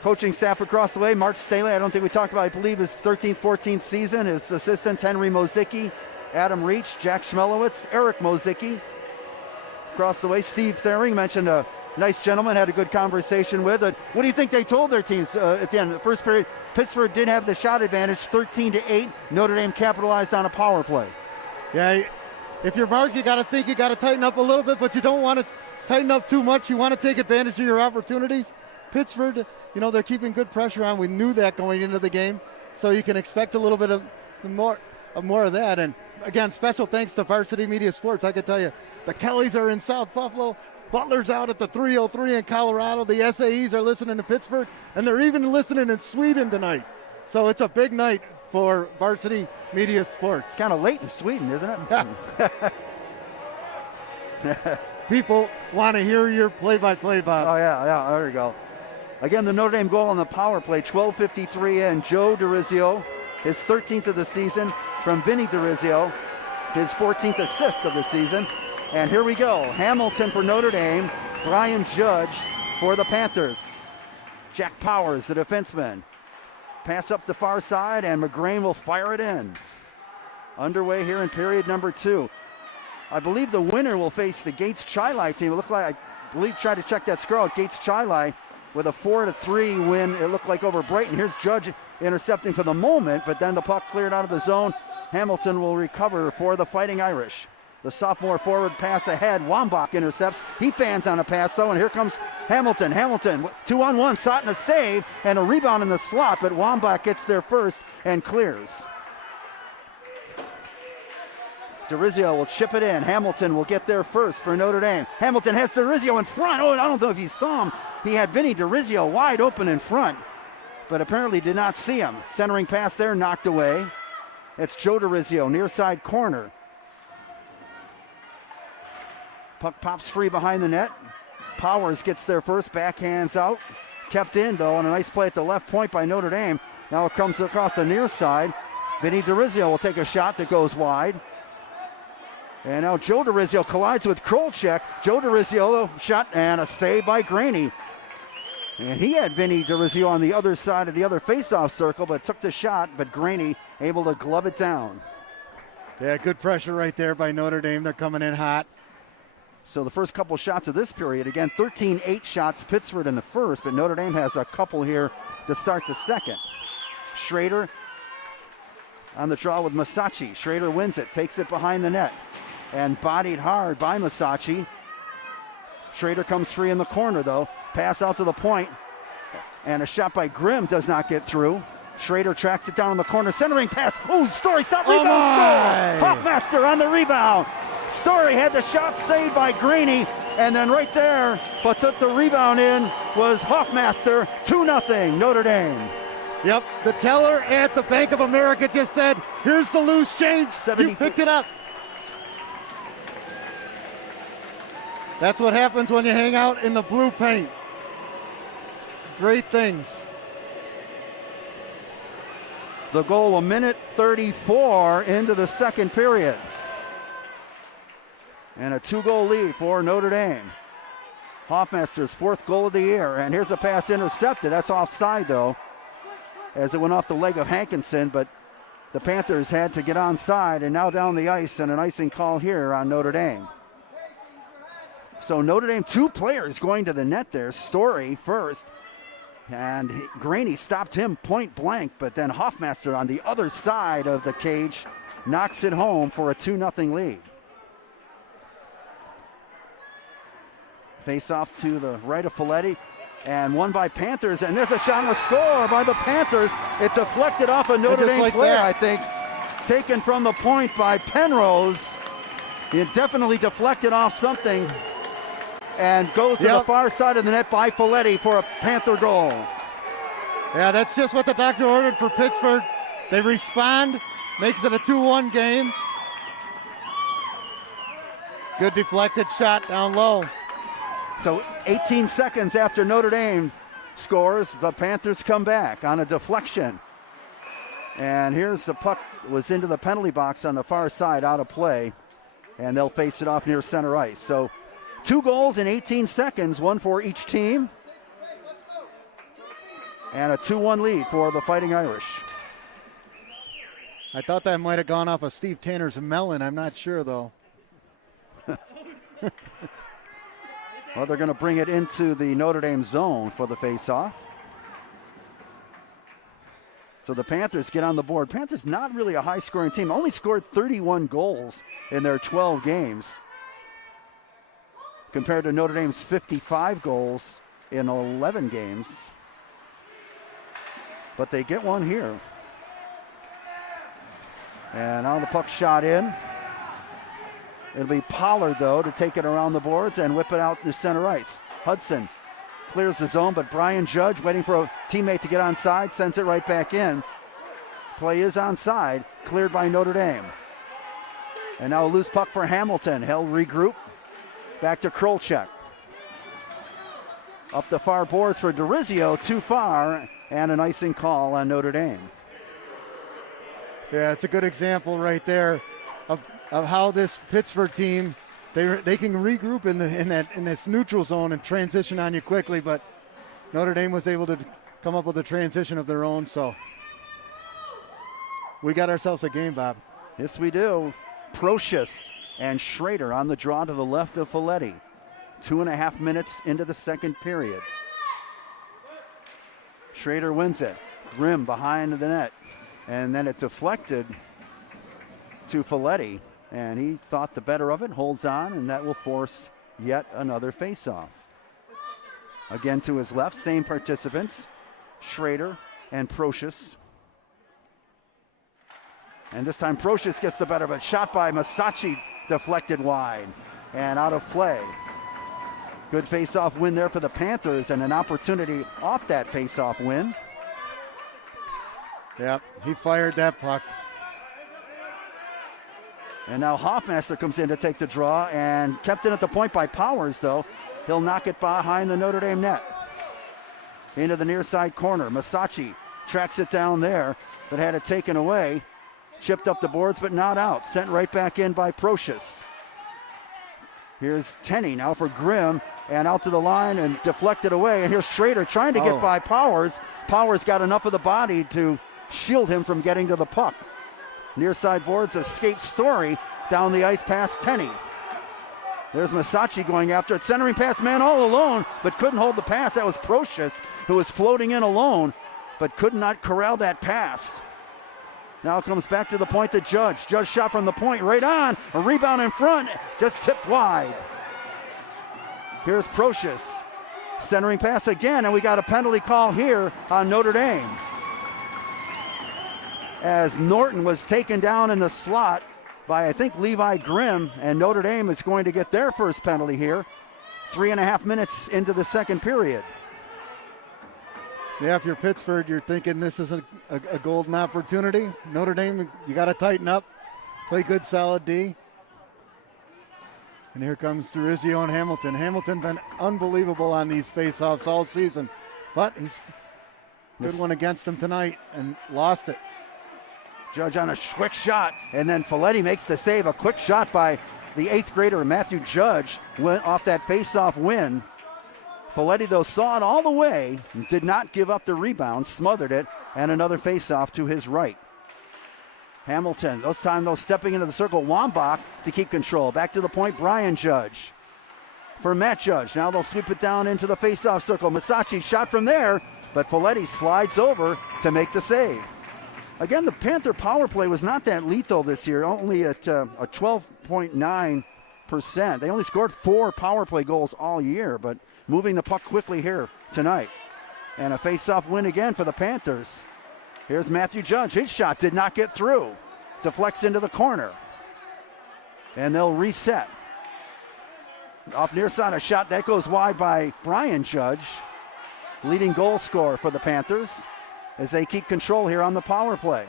Coaching staff across the way, Mark Staley, I don't think we talked about, I believe his 13th, 14th season. His assistants, Henry Mozicki, Adam Reach, Jack Schmelowitz, Eric Mozicki. Across the way, Steve Thering, mentioned a nice gentleman, had a good conversation with. What do you think they told their teams at the end of the first period? Pittsford did have the shot advantage, 13-8. Notre Dame capitalized on a power play. Yeah, if you're Mark, you got to think you got to tighten up a little bit, but you don't want to tighten up too much. You want to take advantage of your opportunities. Pittsford, they're keeping good pressure on. We knew that going into the game, so you can expect a little bit of more of that. And again, special thanks to Varsity Media Sports. I can tell you, the Kellys are in South Buffalo. Butler's out at the 303 in Colorado. The SAEs are listening to Pittsburgh, and they're even listening in Sweden tonight. So it's a big night for Varsity Media Sports. Kind of late in Sweden, isn't it? People want to hear your play-by-play, Bob. Oh, yeah, there you go. Again, the Notre Dame goal on the power play, 12:53 in. Joe DeRizio, his 13th of the season from Vinny DeRizio, his 14th assist of the season. And here we go. Hamilton for Notre Dame. Brian Judge for the Panthers. Jack Powers, the defenseman. Pass up the far side, and McGrain will fire it in. Underway here in period number 2. I believe the winner will face the Gates Chili team. It looked like, I believe, tried to check that score out. Gates Chili with a 4-3 win, it looked like, over Brighton. Here's Judge intercepting for the moment, but then the puck cleared out of the zone. Hamilton will recover for the Fighting Irish. The sophomore forward pass ahead. Wambach intercepts. He fans on a pass, though, and here comes Hamilton. Hamilton, 2-on-1, sought a save and a rebound in the slot, but Wambach gets there first and clears. DeRizio will chip it in. Hamilton will get there first for Notre Dame. Hamilton has DeRizio in front. Oh, I don't know if you saw him. He had Vinny DeRizio wide open in front, but apparently did not see him. Centering pass there, knocked away. It's Joe DeRizio, near side corner. Puck pops free behind the net. Powers gets there first, backhands out. Kept in, though, on a nice play at the left point by Notre Dame. Now it comes across the near side. Vinny DeRizio will take a shot that goes wide. And now Joe DeRizio collides with Krolchek. Joe DeRizio, shot and a save by Graney. And he had Vinny DeRizio on the other side of the other faceoff circle, but took the shot, but Graney able to glove it down. Yeah, good pressure right there by Notre Dame. They're coming in hot. So the first couple shots of this period, again, 13-8 shots, Pittsford in the first, but Notre Dame has a couple here to start the second. Schrader on the draw with Masacci. Schrader wins it, takes it behind the net, and bodied hard by Masacci. Schrader comes free in the corner, though. Pass out to the point, and a shot by Grimm does not get through. Schrader tracks it down in the corner, centering pass. Oh, Story, stop, rebound, score! Hoffmaster on the rebound. Story had the shot saved by Greeny, and then right there, but took the rebound in, was Hoffmaster. 2-0 Notre Dame. Yep, the teller at the Bank of America just said, here's the loose change. You picked it up. That's what happens when you hang out in the blue paint. Great things. The goal, 1:34 into the second period. And a 2-goal lead for Notre Dame. Hoffmaster's 4th goal of the year. And here's a pass intercepted. That's offside, though, as it went off the leg of Hankinson. But the Panthers had to get onside, and now down the ice, and an icing call here on Notre Dame. So Notre Dame, 2 players going to the net there. Story first. And Graney stopped him point blank, but then Hoffmaster on the other side of the cage knocks it home for a 2-0 lead. Face off to the right of Folletti, and won by Panthers, and there's a shot on the score by the Panthers. It deflected off a Notre Dame player, I think. Taken from the point by Penrose. It definitely deflected off something and goes to the far side of the net by Folletti for a Panther goal. Yeah, that's just what the doctor ordered for Pittsford. They respond, makes it a 2-1 game. Good deflected shot down low. So 18 seconds after Notre Dame scores, the Panthers come back on a deflection. And here's the puck, was into the penalty box on the far side, out of play. And they'll face it off near center ice. So 2 goals in 18 seconds, 1 for each team. And a 2-1 lead for the Fighting Irish. I thought that might have gone off of Steve Tanner's melon. I'm not sure, though. Well, they're going to bring it into the Notre Dame zone for the faceoff. So the Panthers get on the board. Panthers not really a high-scoring team. Only scored 31 goals in their 12 games compared to Notre Dame's 55 goals in 11 games. But they get one here. And now the puck shot in. It'll be Pollard, though, to take it around the boards and whip it out to center ice. Hudson clears the zone, but Brian Judge, waiting for a teammate to get onside, sends it right back in. Play is onside, cleared by Notre Dame. And now a loose puck for Hamilton. He'll regroup. Back to Krolchek. Up the far boards for DeRizio, too far, and an icing call on Notre Dame. Yeah, it's a good example right there of how this Pittsford team, they can regroup in this neutral zone and transition on you quickly, but Notre Dame was able to come up with a transition of their own, so we got ourselves a game, Bob. Yes, we do. Procius and Schrader on the draw to the left of Folletti. 2.5 minutes into the second period. Schrader wins it. Grimm behind the net. And then it deflected to Folletti. And he thought the better of it, holds on, and that will force yet another faceoff. Again to his left, same participants, Schrader and Procius. And this time Procius gets the better, but shot by Masacci, deflected wide and out of play. Good faceoff win there for the Panthers, and an opportunity off that faceoff win. Yep, he fired that puck. And now Hoffmaster comes in to take the draw and kept it at the point by Powers, though. He'll knock it behind the Notre Dame net. Into the near side corner. Masacci tracks it down there, but had it taken away. Chipped up the boards, but not out. Sent right back in by Procius. Here's Tenney now for Grimm, and out to the line and deflected away. And here's Schrader trying to get by Powers. Powers got enough of the body to shield him from getting to the puck. Near side boards, escape Story down the ice past Tenney. There's Masacci going after it. Centering pass, man all alone, but couldn't hold the pass. That was Procius, who was floating in alone, but could not corral that pass. Now comes back to the point to Judge. Judge shot from the point, right on. A rebound in front, just tipped wide. Here's Procius. Centering pass again, and we got a penalty call here on Notre Dame. As Norton was taken down in the slot by, I think, Levi Grimm, and Notre Dame is going to get their first penalty here. 3.5 minutes into the second period. Yeah, if you're Pittsford, you're thinking this is a golden opportunity. Notre Dame, you got to tighten up, play good, solid D. And here comes DeRizio and Hamilton. Hamilton been unbelievable on these faceoffs all season, but he's good one against him tonight and lost it. Judge on a quick shot, and then Folletti makes the save. A quick shot by the 8th grader Matthew Judge went off that faceoff win. Folletti, though, saw it all the way and did not give up the rebound, smothered it, and another faceoff to his right. Hamilton, this time, though, stepping into the circle. Wambach to keep control. Back to the point, Brian Judge. For Matt Judge, now they'll sweep it down into the faceoff circle. Masacci shot from there, but Folletti slides over to make the save. Again, the Panther power play was not that lethal this year, only at a 12.9%. They only scored 4 power play goals all year, but moving the puck quickly here tonight. And a face-off win again for the Panthers. Here's Matthew Judge. His shot did not get through. Deflects into the corner. And they'll reset. Off near side, a shot that goes wide by Brian Judge. Leading goal scorer for the Panthers as they keep control here on the power play.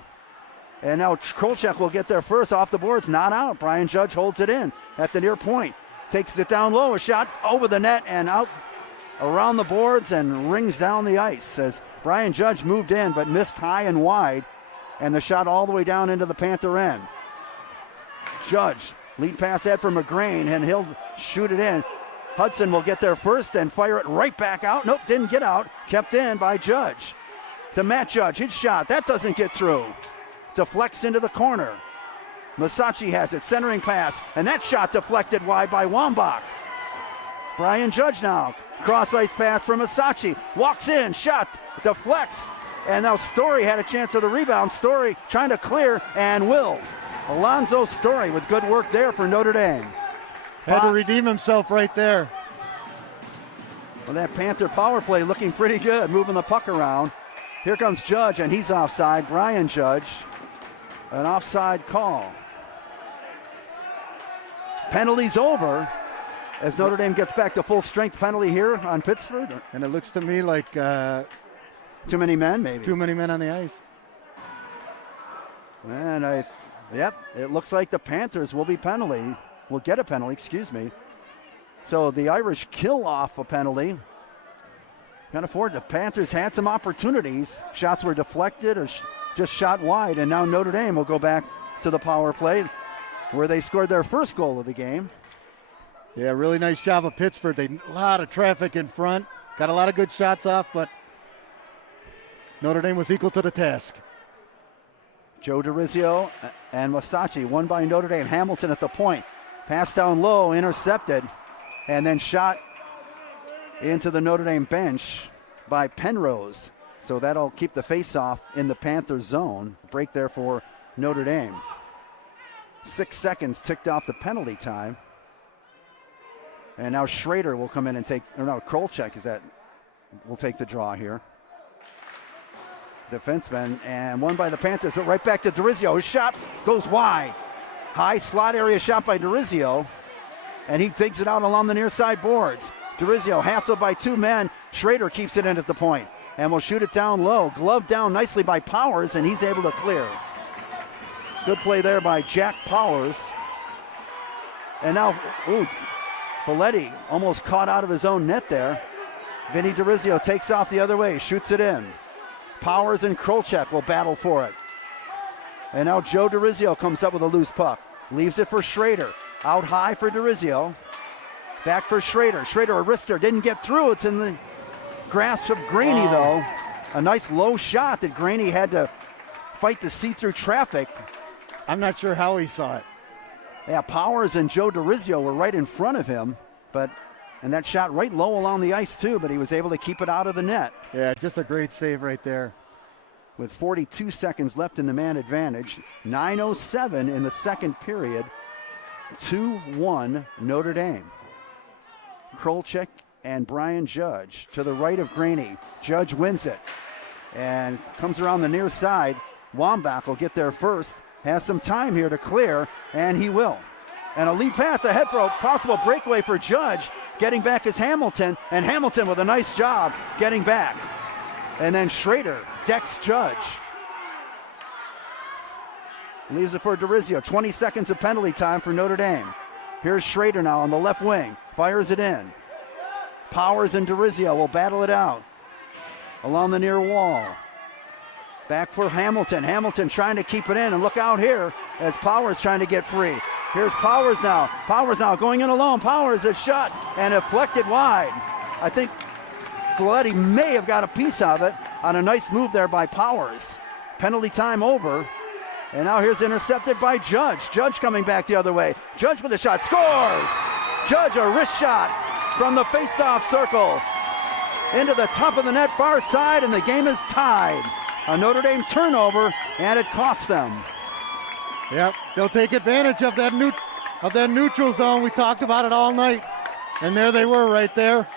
And now Krolchek will get there first off the boards, not out. Brian Judge holds it in at the near point. Takes it down low, a shot over the net and out around the boards and rings down the ice as Brian Judge moved in but missed high and wide. and the shot all the way down into the Panther end. Judge, lead pass ahead for McGrain, and he'll shoot it in. Hudson will get there first and fire it right back out. Nope, didn't get out. Kept in by Judge. To Matt Judge, his shot, that doesn't get through. Deflects into the corner. Massachi has it, centering pass, and that shot deflected wide by Wambach. Brian Judge now, cross ice pass from Massachi. Walks in, shot, deflects, and now Story had a chance of the rebound. Story trying to clear, and will. Alonzo Story with good work there for Notre Dame. Had to redeem himself right there. Well, that Panther power play looking pretty good, moving the puck around. Here comes Judge, and he's offside. Brian Judge, an offside call. Penalty's over as Notre Dame gets back to full strength. Penalty here on Pittsford. And it looks to me like too many men, maybe. Too many men on the ice. And it looks like the Panthers will get a penalty, excuse me. So the Irish kill off a penalty. Can't afford. The Panthers had some opportunities. Shots were deflected or just shot wide, and now Notre Dame will go back to the power play where they scored their first goal of the game. Yeah, really nice job of Pittsford. A lot of traffic in front. Got a lot of good shots off, but Notre Dame was equal to the task. Joe DiRizio and Massachi, won by Notre Dame. Hamilton at the point. Pass down low, intercepted, and then shot into the Notre Dame bench by Penrose. So that'll keep the face-off in the Panther zone. Break there for Notre Dame. 6 seconds ticked off the penalty time. And now Schrader will come in and Krolchek will take the draw here. Defenseman, and won by the Panthers, but right back to DiRizio. His shot goes wide. High slot area shot by DiRizio, and he digs it out along the near side boards. DiRizio hassled by two men. Schrader keeps it in at the point and will shoot it down low. Gloved down nicely by Powers, and he's able to clear. Good play there by Jack Powers. And now, Folletti almost caught out of his own net there. Vinny DiRizio takes off the other way, shoots it in. Powers and Krolchek will battle for it. And now Joe DiRizio comes up with a loose puck. Leaves it for Schrader. Out high for DiRizio. Back for Schrader. Schrader, a wrister, didn't get through. It's in the grasp of Graney, though. A nice low shot that Graney had to fight to see through traffic. I'm not sure how he saw it. Yeah, Powers and Joe DiRizio were right in front of him, and that shot right low along the ice too, but he was able to keep it out of the net. Yeah, just a great save right there. With 42 seconds left in the man advantage, 9:07 in the second period, 2-1 Notre Dame. Krolchek and Brian Judge to the right of Graney. Judge wins it and comes around the near side. Wambach will get there first. Has some time here to clear, and he will. And a lead pass ahead for a possible breakaway for Judge. Getting back is Hamilton, and Hamilton with a nice job getting back. And then Schrader decks Judge. Leaves it for DiRizio. 20 seconds of penalty time for Notre Dame. Here's Schrader now on the left wing. Fires it in. Powers and DiRizio will battle it out along the near wall. Back for Hamilton. Hamilton trying to keep it in, and look out here as Powers trying to get free. Here's Powers now. Powers now going in alone. Powers is shot and deflected wide. I think Folletti may have got a piece of it on a nice move there by Powers. Penalty time over. And now here's intercepted by Judge. Judge coming back the other way. Judge with a shot. Scores! Judge, a wrist shot from the face-off circle into the top of the net far side, and the game is tied. A Notre Dame turnover, and it costs them. Yep, they'll take advantage of that neutral zone. We talked about it all night, and there they were right there.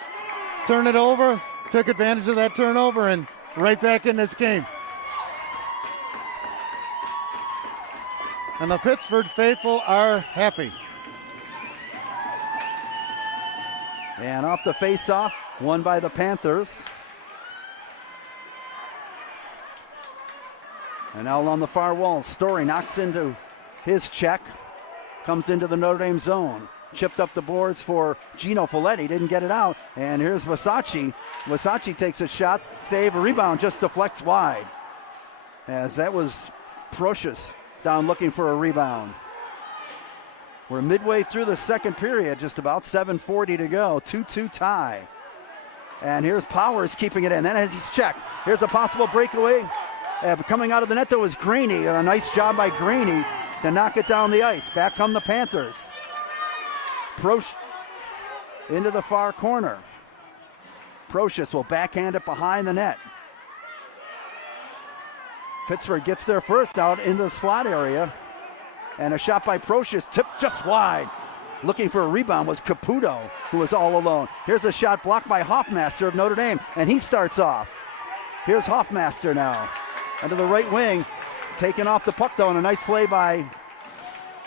Turn it over, took advantage of that turnover, and right back in this game. And the Pittsford faithful are happy. And off the face-off, won by the Panthers. And now along the far wall, Story knocks into his check. Comes into the Notre Dame zone. Chipped up the boards for Gino Folletti. Didn't get it out. And here's Massachi. Massachi takes a shot. Save, a rebound, just deflects wide. As that was Procius down looking for a rebound. We're midway through the second period, just about 7:40 to go. 2-2 tie. And here's Powers keeping it in. Then as he's checked, here's a possible breakaway. Coming out of the net, though, is Graney. A nice job by Graney to knock it down the ice. Back come the Panthers. Into the far corner. Procius will backhand it behind the net. Pittsford gets there first out into the slot area. And a shot by Procius, tipped just wide. Looking for a rebound was Caputo, who was all alone. Here's a shot blocked by Hoffmaster of Notre Dame, and he starts off. Here's Hoffmaster now. Under the right wing, taking off the puck, though, and a nice play by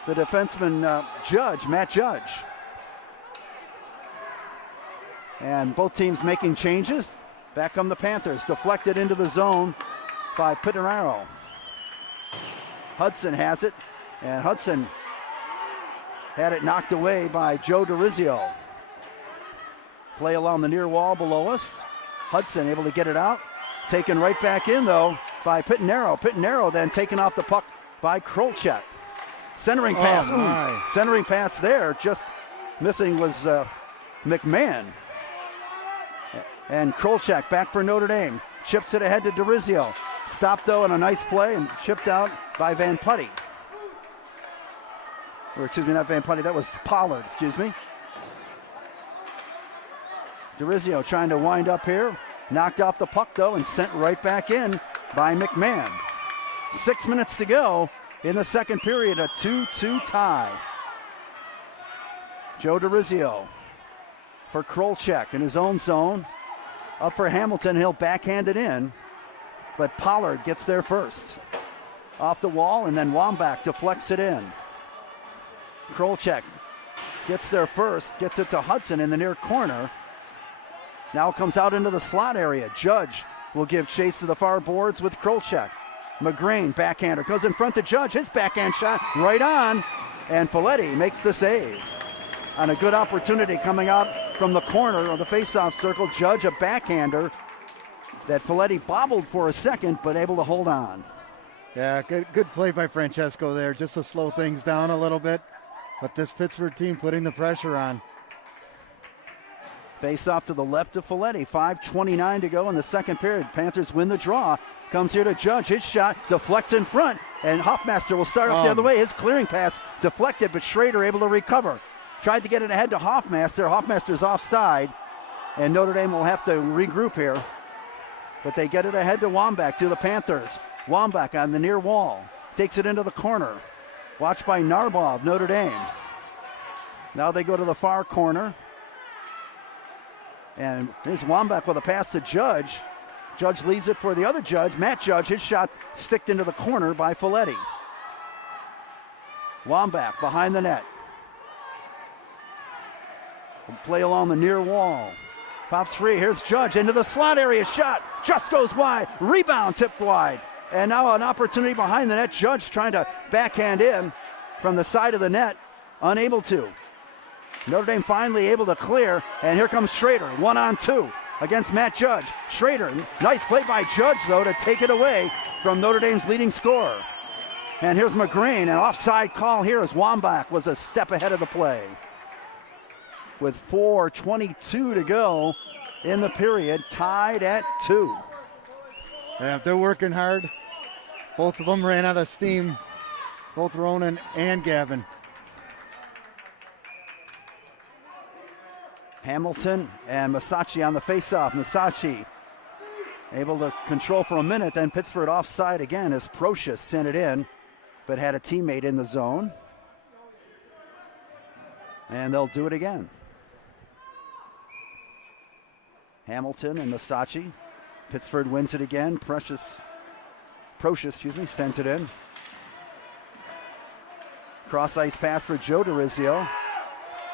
the defenseman, Matt Judge. And both teams making changes. Back come the Panthers, deflected into the zone by Pittenaro. Hudson has it, and Hudson had it knocked away by Joe DeRizio. Play along the near wall below us. Hudson able to get it out. Taken right back in, though, by Pittenaro. Pittenaro then taken off the puck by Krolchek. Centering pass. Centering pass there. Just missing was McMahon. And Krolchek back for Notre Dame. Chips it ahead to DeRizio. Stopped, though, in a nice play and chipped out by Van Putty. Or excuse me, not Van Putty, that was Pollard, excuse me. DeRizio trying to wind up here. Knocked off the puck, though, and sent right back in by McMahon. 6 minutes to go in the second period, a 2-2 tie. Joe DeRizio for Krolchek in his own zone. Up for Hamilton, he'll backhand it in, but Pollard gets there first. Off the wall, and then Wambach deflects it in. Krolchek gets there first, gets it to Hudson in the near corner. Now comes out into the slot area. Judge will give chase to the far boards with Krolchek. McGrain, backhander, goes in front to Judge. His backhand shot right on, and Folletti makes the save. On a good opportunity coming out from the corner of the faceoff circle. Judge, a backhander that Folletti bobbled for a second, but able to hold on. Yeah, good play by Francesco there, just to slow things down a little bit. But this Pittsford team putting the pressure on. Face off to the left of Folletti. 5:29 to go in the second period. Panthers win the draw. Comes here to Judge. His shot deflects in front. And Hoffmaster will start up the other way. His clearing pass deflected, but Schrader able to recover. Tried to get it ahead to Hoffmaster. Hoffmaster's offside. And Notre Dame will have to regroup here. But they get it ahead to Wambach, to the Panthers. Wambach on the near wall. Takes it into the corner. Watched by Narbaugh of Notre Dame. Now they go to the far corner. And here's Wambach with a pass to Judge. Judge leads it for the other Judge. Matt Judge, his shot sticked into the corner by Folletti. Wambach behind the net. Play along the near wall. Pops free. Here's Judge into the slot area. Shot just goes wide. Rebound tipped wide. And now an opportunity behind the net. Judge trying to backhand in from the side of the net. Unable to. Notre Dame finally able to clear. And here comes Schrader. 1-on-2 against Matt Judge. Schrader, nice play by Judge, though, to take it away from Notre Dame's leading scorer. And here's McGrain. An offside call here as Wambach was a step ahead of the play. With 4:22 to go in the period, tied at 2. Yeah, they're working hard. Both of them ran out of steam, both Ronan and Gavin. Hamilton and Masacci on the faceoff. Masacci able to control for a minute, then Pittsford offside again as Procius sent it in, but had a teammate in the zone. And they'll do it again. Hamilton and Masacci. Pittsford wins it again. Procius, sends it in. Cross ice pass for Joe DeRizio.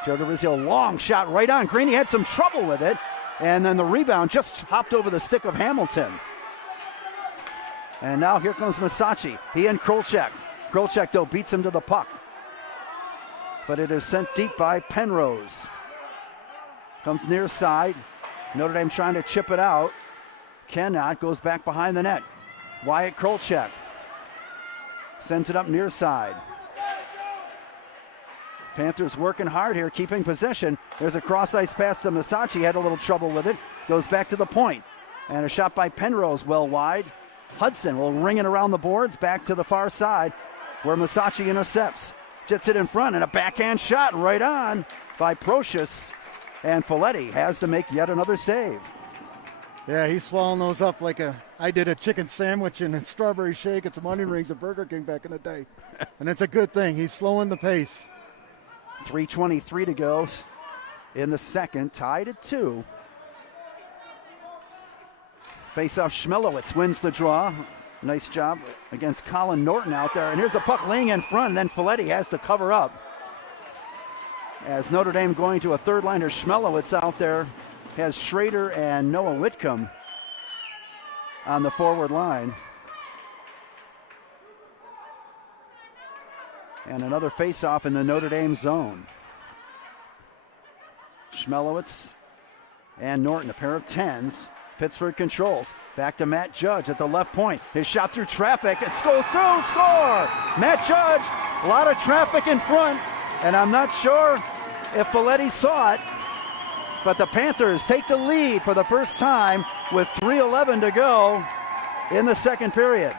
Joe DeRizio, long shot right on. Greeny had some trouble with it. And then the rebound just hopped over the stick of Hamilton. And now here comes Masacci. He and Krolchek. Krolchek, though, beats him to the puck. But it is sent deep by Penrose. Comes near side. Notre Dame trying to chip it out. Cannot. Goes back behind the net. Wyatt Krolchek. Sends it up near side. Panthers working hard here, keeping possession. There's a cross-ice pass to Massachi. Had a little trouble with it. Goes back to the point. And a shot by Penrose well wide. Hudson will ring it around the boards, back to the far side where Massachi intercepts. Jets it in front, and a backhand shot right on by Procius. And Folletti has to make yet another save. Yeah, he's swallowing those up like I did a chicken sandwich and a strawberry shake at some onion rings at Burger King back in the day. And it's a good thing. He's slowing the pace. 3:23 to go in the second, tied at 2. Face-off, Schmelowitz wins the draw. Nice job against Colin Norton out there. And here's the puck laying in front, and then Folletti has to cover up. As Notre Dame going to a third liner, Schmelowitz out there has Schrader and Noah Whitcomb on the forward line. And another face-off in the Notre Dame zone. Schmelowitz and Norton, a pair of 10s. Pittsford controls. Back to Matt Judge at the left point. His shot through traffic. It goes through. Score! Matt Judge. A lot of traffic in front. And I'm not sure if Folletti saw it. But the Panthers take the lead for the first time with 3:11 to go in the second period.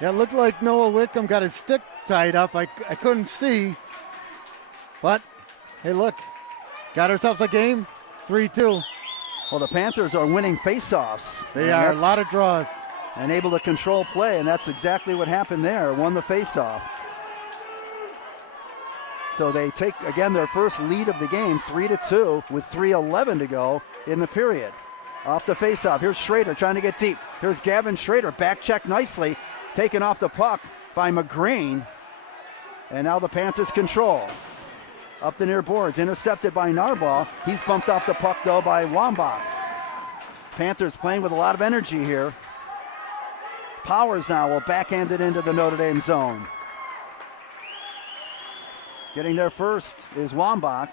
Yeah, it looked like Noah Whitcomb got his stick tied up. I couldn't see. But, hey, look. Got ourselves a game, 3-2. Well, the Panthers are winning faceoffs. They are, a lot of draws. And able to control play, and that's exactly what happened there. Won the faceoff. So they take, again, their first lead of the game, 3-2, with 3:11 to go in the period. Off the faceoff, here's Schrader trying to get deep. Here's Gavin Schrader, back check nicely, taken off the puck by McGreen. And now the Panthers control. Up the near boards, intercepted by Narbaugh. He's bumped off the puck, though, by Wambach. Panthers playing with a lot of energy here. Powers now will backhand it into the Notre Dame zone. Getting there first is Wambach.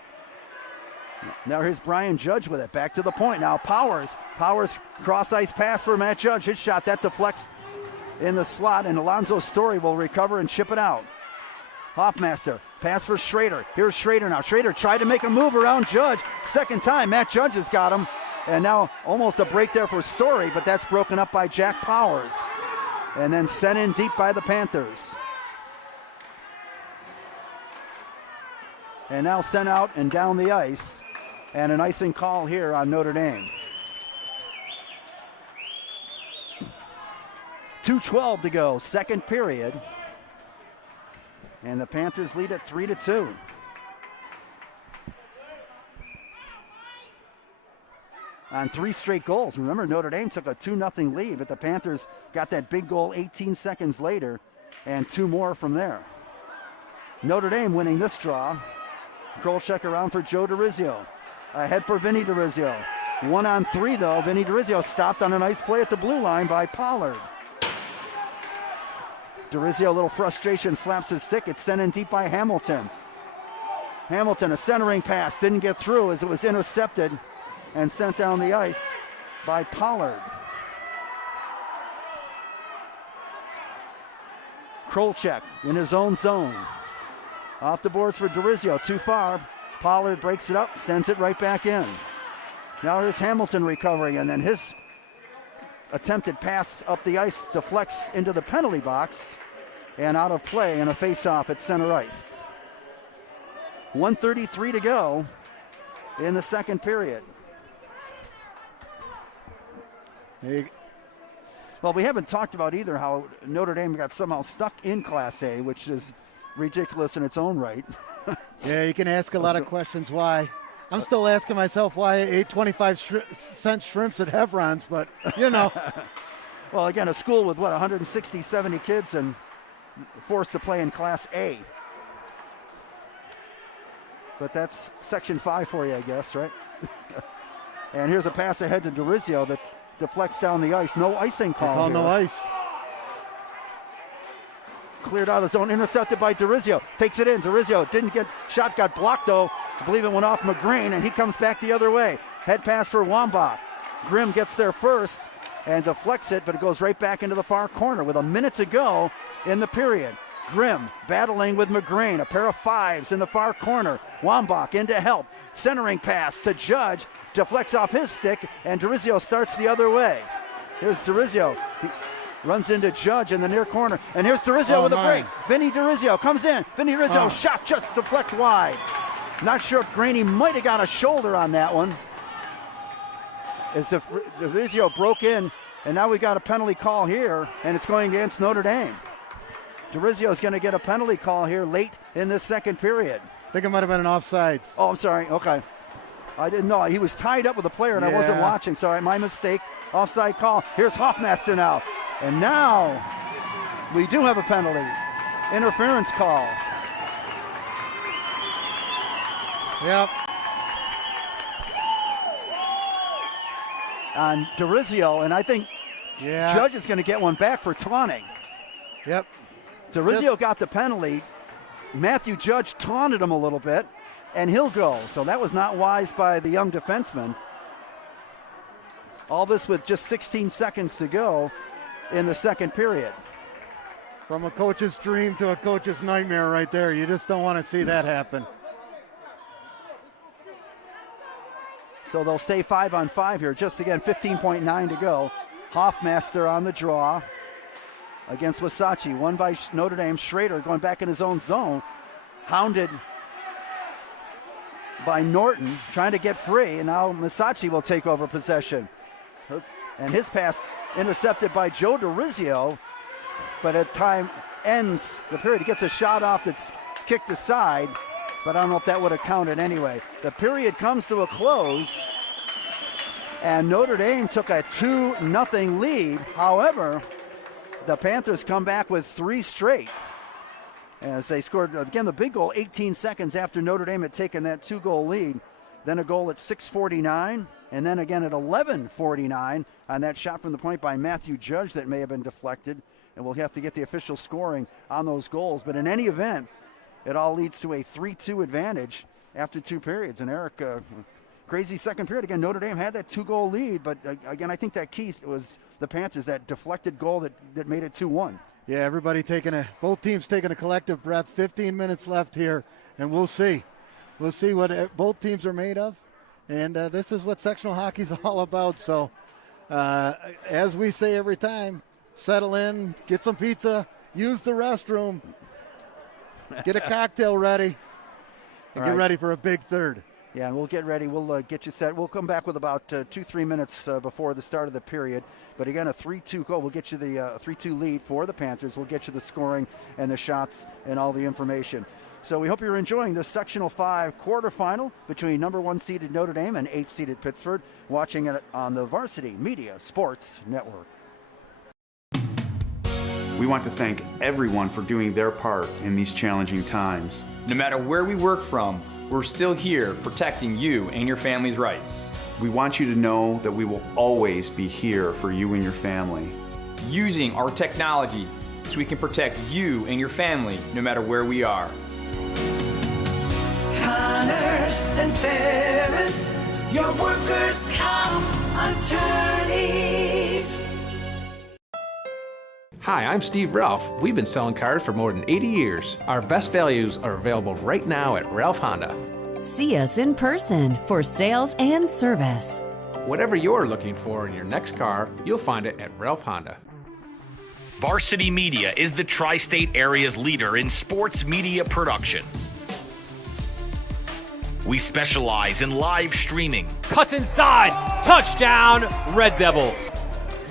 Now here's Brian Judge with it. Back to the point. Now Powers. Powers cross-ice pass for Matt Judge. His shot, that deflects in the slot, and Alonzo Story will recover and chip it out. Hoffmaster, pass for Schrader. Here's Schrader now. Schrader tried to make a move around Judge. Second time, Matt Judge has got him. And now almost a break there for Story, but that's broken up by Jack Powers. And then sent in deep by the Panthers. And now sent out and down the ice. And an icing call here on Notre Dame. 2:12 to go, second period. And the Panthers lead at 3-2. On 3 straight goals. Remember, Notre Dame took a 2-0 lead, but the Panthers got that big goal 18 seconds later, and 2 more from there. Notre Dame winning this draw. Krolchek around for Joe DeRizio. Ahead for Vinny DeRizio. 1-on-3 though. Vinny DeRizio stopped on a nice play at the blue line by Pollard. DeRizio, a little frustration, slaps his stick. It's sent in deep by Hamilton. Hamilton, a centering pass, didn't get through as it was intercepted and sent down the ice by Pollard. Krolchek in his own zone. Off the boards for DeRizio, too far. Pollard breaks it up, sends it right back in. Now here's Hamilton recovering, and then his attempted pass up the ice deflects into the penalty box and out of play in a face-off at center ice. 1:33 to go in the second period. Well, we haven't talked about either how Notre Dame got somehow stuck in Class A, which is ridiculous in its own right. Yeah, you can ask a lot of questions why. I'm still asking myself why I ate 25-cent shrimps at Hebron's, but, you know. Well, again, a school with, 160, 70 kids and forced to play in Class A. But that's Section 5 for you, I guess, right? And here's a pass ahead to DeRizio that deflects down the ice. No icing call. No ice. Cleared out of zone, intercepted by DeRizio. Takes it in. DeRizio didn't get shot, got blocked though. I believe it went off McGreen, and he comes back the other way. Head pass for Wambach. Grimm gets there first, and deflects it, but it goes right back into the far corner with a minute to go in the period. Grimm battling with McGrain, a pair of fives in the far corner. Wambach in to help. Centering pass to Judge, deflects off his stick, and DeRizio starts the other way. Here's DeRizio. He runs into Judge in the near corner, and here's DeRizio with a break. Vinny DeRizio comes in. Vinny DeRizio shot just deflect wide. Not sure if Graney might have got a shoulder on that one. As DeRizio broke in, and now we got a penalty call here, and it's going against Notre Dame. DeRizio is going to get a penalty call here late in this second period. I think it might have been an offsides. Oh, I'm sorry. Okay. I didn't know. He was tied up with a player, and I wasn't watching. Sorry, my mistake. Offside call. Here's Hoffmaster now. And now we do have a penalty. Interference call. Yep. On DeRizio, and I think Judge is going to get one back for taunting. Yep. DeRizio got the penalty. Matthew Judge taunted him a little bit, and he'll go. So that was not wise by the young defenseman. All this with just 16 seconds to go in the second period. From a coach's dream to a coach's nightmare right there. You just don't want to see that happen. So they'll stay 5-on-5 here. Just again, 15.9 to go. Hoffmaster on the draw against Wasatch. Won by Notre Dame. Schrader going back in his own zone. Hounded by Norton, trying to get free. And now Massachi will take over possession. And his pass intercepted by Joe DeRizio. But at time ends the period. He gets a shot off that's kicked aside. But I don't know if that would have counted anyway. The period comes to a close. And Notre Dame took a 2-0 lead. However, the Panthers come back with 3 straight. As they scored, again, the big goal 18 seconds after Notre Dame had taken that 2-goal lead. Then a goal at 6:49. And then again at 11:49 on that shot from the point by Matthew Judge that may have been deflected. And we'll have to get the official scoring on those goals. But in any event, it all leads to a 3-2 advantage after 2 periods. And Eric, crazy second period. Again, Notre Dame had that 2-goal lead. But again, I think that key was the Panthers, that deflected goal that made it 2-1. Yeah, everybody both teams taking a collective breath. 15 minutes left here, and we'll see. We'll see what both teams are made of. And this is what sectional hockey is all about. So, as we say every time, settle in, get some pizza, use the restroom, get a cocktail ready, and get ready for a big third. Yeah, and we'll get ready. We'll get you set. We'll come back with about 2-3 minutes before the start of the period. But again, a 3-2 goal. We'll get you the 3-2 lead for the Panthers. We'll get you the scoring and the shots and all the information. So we hope you're enjoying this Sectional 5 quarterfinal between number 1 seeded Notre Dame and 8th seeded Pittsford, watching it on the Varsity Media Sports Network. We want to thank everyone for doing their part in these challenging times. No matter where we work from, we're still here protecting you and your family's rights. We want you to know that we will always be here for you and your family. Using our technology so we can protect you and your family no matter where we are. Connors and Ferris, your workers' comp attorneys. Hi, I'm Steve Ralph. We've been selling cars for more than 80 years. Our best values are available right now at Ralph Honda. See us in person for sales and service. Whatever you're looking for in your next car, you'll find it at Ralph Honda. Varsity Media is the tri-state area's leader in sports media production. We specialize in live streaming. Cuts inside. Touchdown, Red Devils.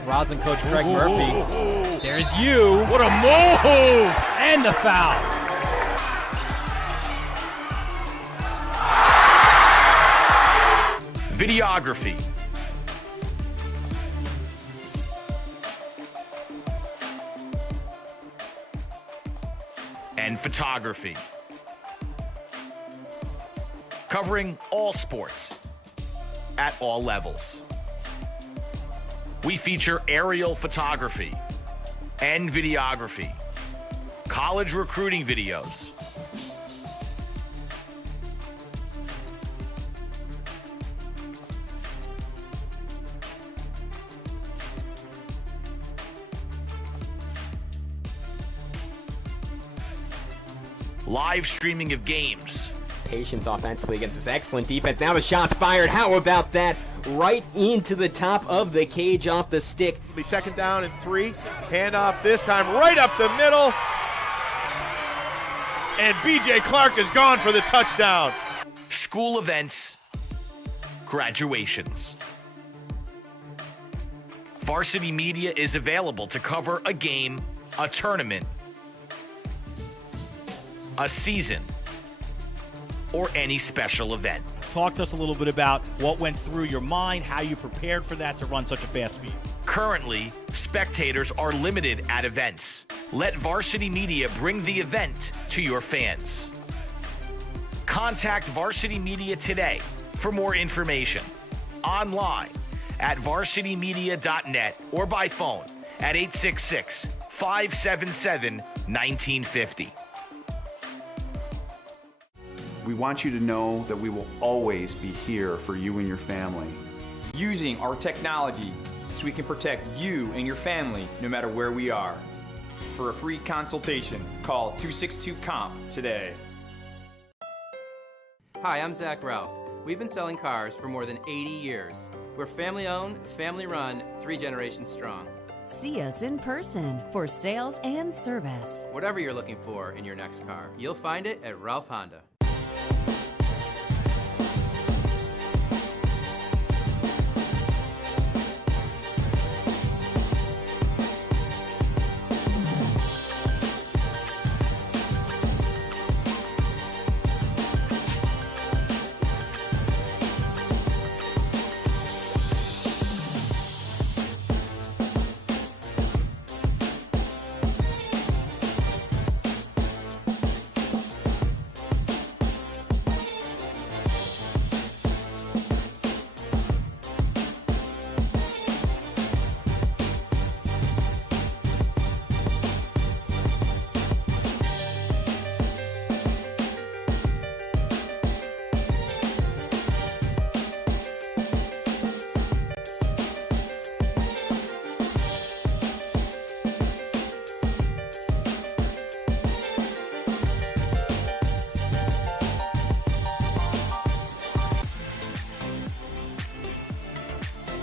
Rosin coach Greg Murphy. There's you. What a move! And the foul. Videography. And photography. Covering all sports at all levels. We feature aerial photography and videography, college recruiting videos, live streaming of games. Patience offensively against this excellent defense. Now the shot's fired. How about that? Right into the top of the cage off the stick. It'll be second down and 3. Handoff this time right up the middle. And B.J. Clark is gone for the touchdown. School events, graduations. Varsity Media is available to cover a game, a tournament, a season, or any special event. Talk to us a little bit about what went through your mind, how you prepared for that to run such a fast speed. Currently, spectators are limited at events. Let Varsity Media bring the event to your fans. Contact Varsity Media today for more information. Online at varsitymedia.net or by phone at 866-577-1950. We want you to know that we will always be here for you and your family. Using our technology so we can protect you and your family no matter where we are. For a free consultation, call 262-COMP today. Hi, I'm Zach Ralph. We've been selling cars for more than 80 years. We're family owned, family run, 3 generations strong. See us in person for sales and service. Whatever you're looking for in your next car, you'll find it at Ralph Honda.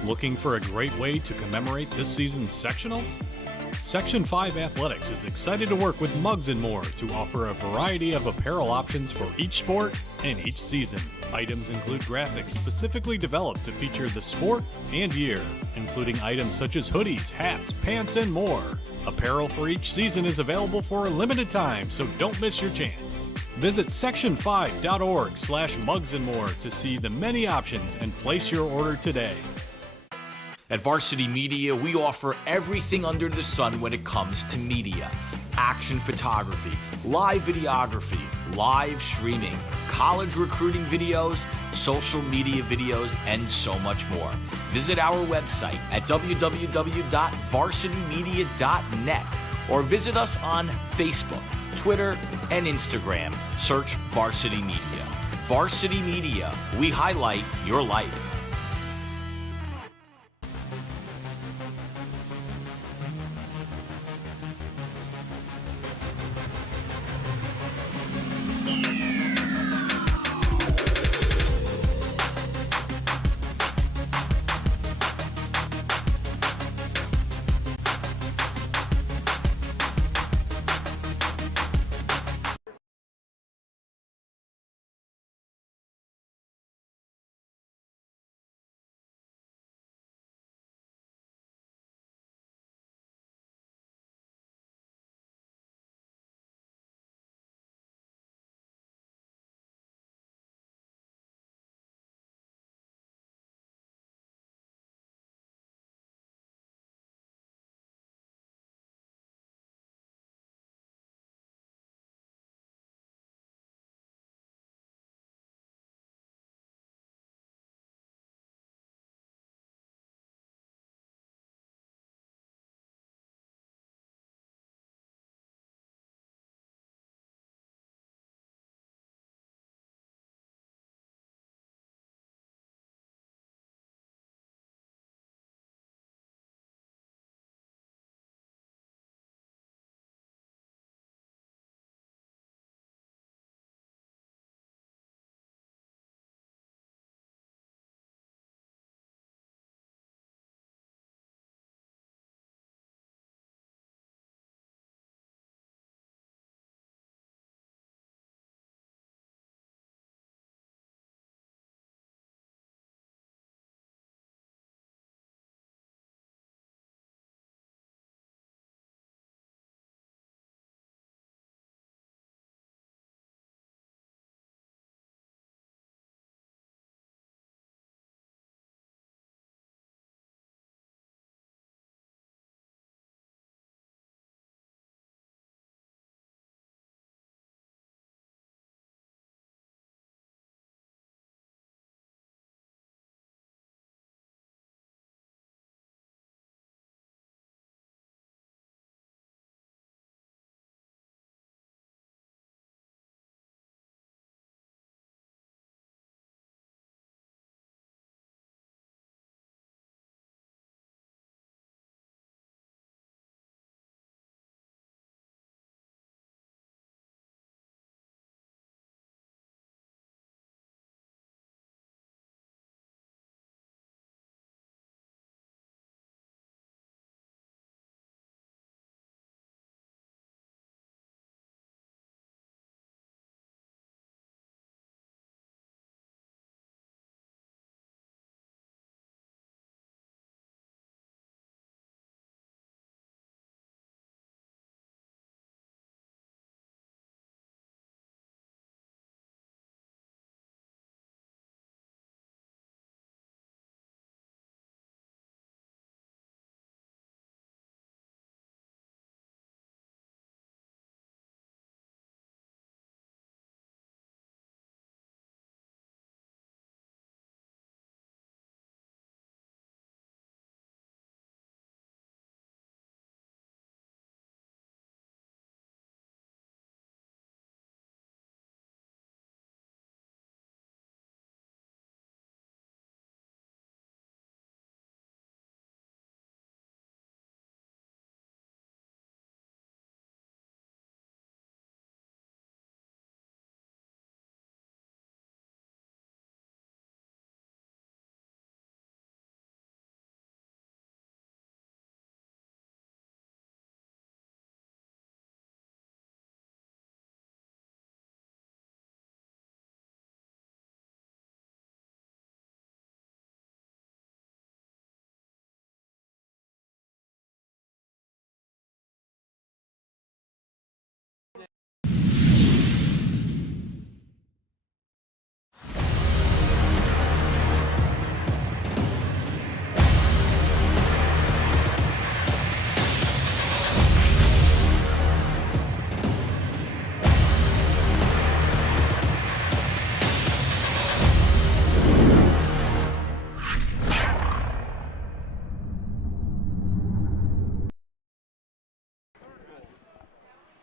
Looking for a great way to commemorate this season's sectionals? Section 5 Athletics is excited to work with Mugs & More to offer a variety of apparel options for each sport and each season. Items include graphics specifically developed to feature the sport and year, including items such as hoodies, hats, pants, and more. Apparel for each season is available for a limited time, so don't miss your chance. Visit section5.org/mugsandmore to see the many options and place your order today. At Varsity Media, we offer everything under the sun when it comes to media. Action photography, live videography, live streaming, college recruiting videos, social media videos, and so much more. Visit our website at www.varsitymedia.net or visit us on Facebook, Twitter, and Instagram. Search Varsity Media. Varsity Media, we highlight your life.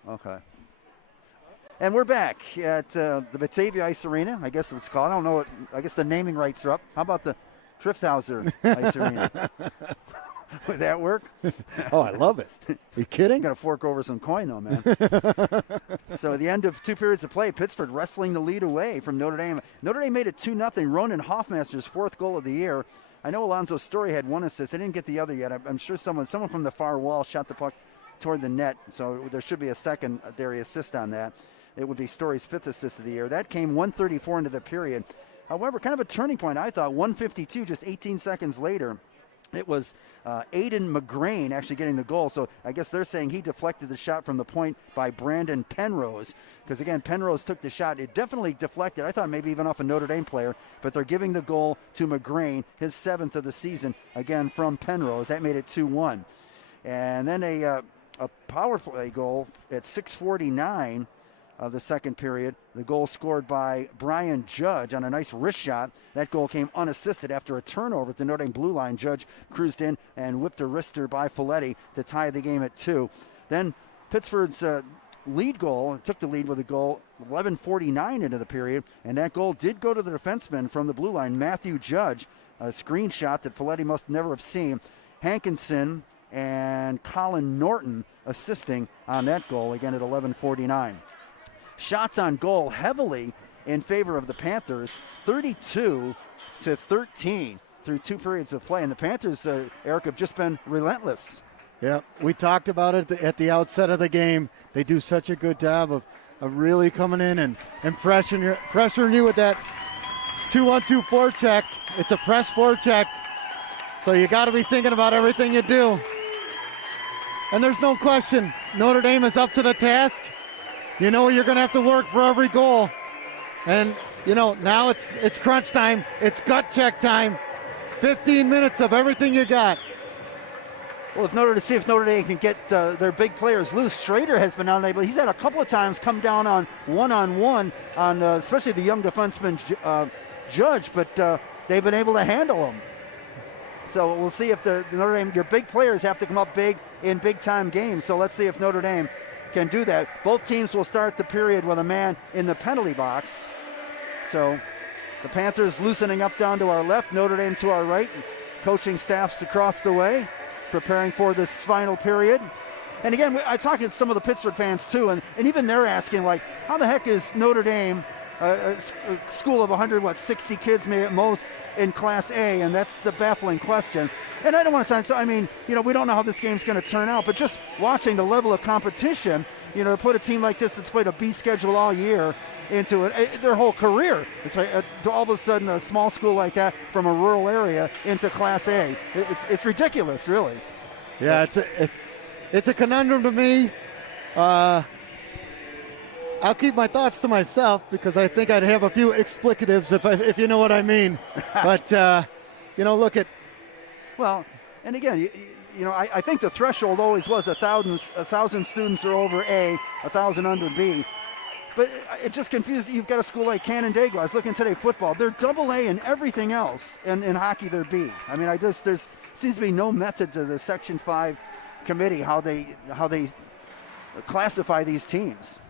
Okay. And we're back at the Batavia Ice Arena, I guess it's called. I don't know I guess the naming rights are up. How about the Tripshauser Ice Arena? Would that work? Oh, I love it. Are you kidding? Got to fork over some coin, though, man. So at the end of 2 periods of play, Pittsford wrestling the lead away from Notre Dame. Notre Dame made it 2-0. Ronan Hoffmaster's 4th goal of the year. I know Alonzo Story had 1 assist. I didn't get the other yet. I'm sure someone from the far wall shot the puck toward the net, so there should be a secondary assist on that. It would be Story's 5th assist of the year. That came 1:34 into the period. However, kind of a turning point, I thought. 1:52, just 18 seconds later. It was Aiden McGrain actually getting the goal. So I guess they're saying he deflected the shot from the point by Brandon Penrose. Because, again, Penrose took the shot. It definitely deflected. I thought maybe even off a Notre Dame player. But they're giving the goal to McGrain, his 7th of the season, again from Penrose. That made it 2-1. And then a power play goal at 6:49 of the second period. The goal scored by Brian Judge on a nice wrist shot. That goal came unassisted after a turnover at the Notre Dame blue line. Judge cruised in and whipped a wrister by Folletti to tie the game at 2. Then Pittsford's lead goal, took the lead with a goal 11:49 into the period, and that goal did go to the defenseman from the blue line, Matthew Judge, a screenshot that Folletti must never have seen. Hankinson and Colin Norton assisting on that goal, again at 11:49. Shots on goal heavily in favor of the Panthers, 32-13 through 2 periods of play. And the Panthers, Eric, have just been relentless. Yeah, we talked about it at the outset of the game. They do such a good job of really coming in and pressuring you with that 2-1-2 forecheck. It's a press forecheck, so you got to be thinking about everything you do. And there's no question, Notre Dame is up to the task. You know you're going to have to work for every goal. And, now it's crunch time. It's gut check time. 15 minutes of everything you got. Well, see if Notre Dame can get their big players loose. Schrader has been unable. He's had a couple of times come down on one-on-one on especially the young defenseman Judge, but they've been able to handle him. So we'll see if the Notre Dame, your big players have to come up big in big-time games. So let's see if Notre Dame can do that. Both teams will start the period with a man in the penalty box. So the Panthers loosening up down to our left, Notre Dame to our right. Coaching staffs across the way, preparing for this final period. And again, I talked to some of the Pittsford fans too, and even they're asking, like, how the heck is Notre Dame, a school of 60 kids maybe at most, in Class A? And that's the baffling question. And I don't want to sound, we don't know how this game's going to turn out, but just watching the level of competition, to put a team like this that's played a B schedule all year into it, their whole career. It's like all of a sudden a small school like that from a rural area into Class A. It's ridiculous, really. Yeah, it's a conundrum to me. I'll keep my thoughts to myself because I think I'd have a few explicatives if you know what I mean. But look at. Well, and again, I think the threshold always was 1,000 students are over A, 1,000 under B. But it just confused. You've got a school like Canandaigua. I was looking today, football. They're double A in everything else. And in hockey, they're B. I mean, there seems to be no method to the Section 5 committee how they classify these teams.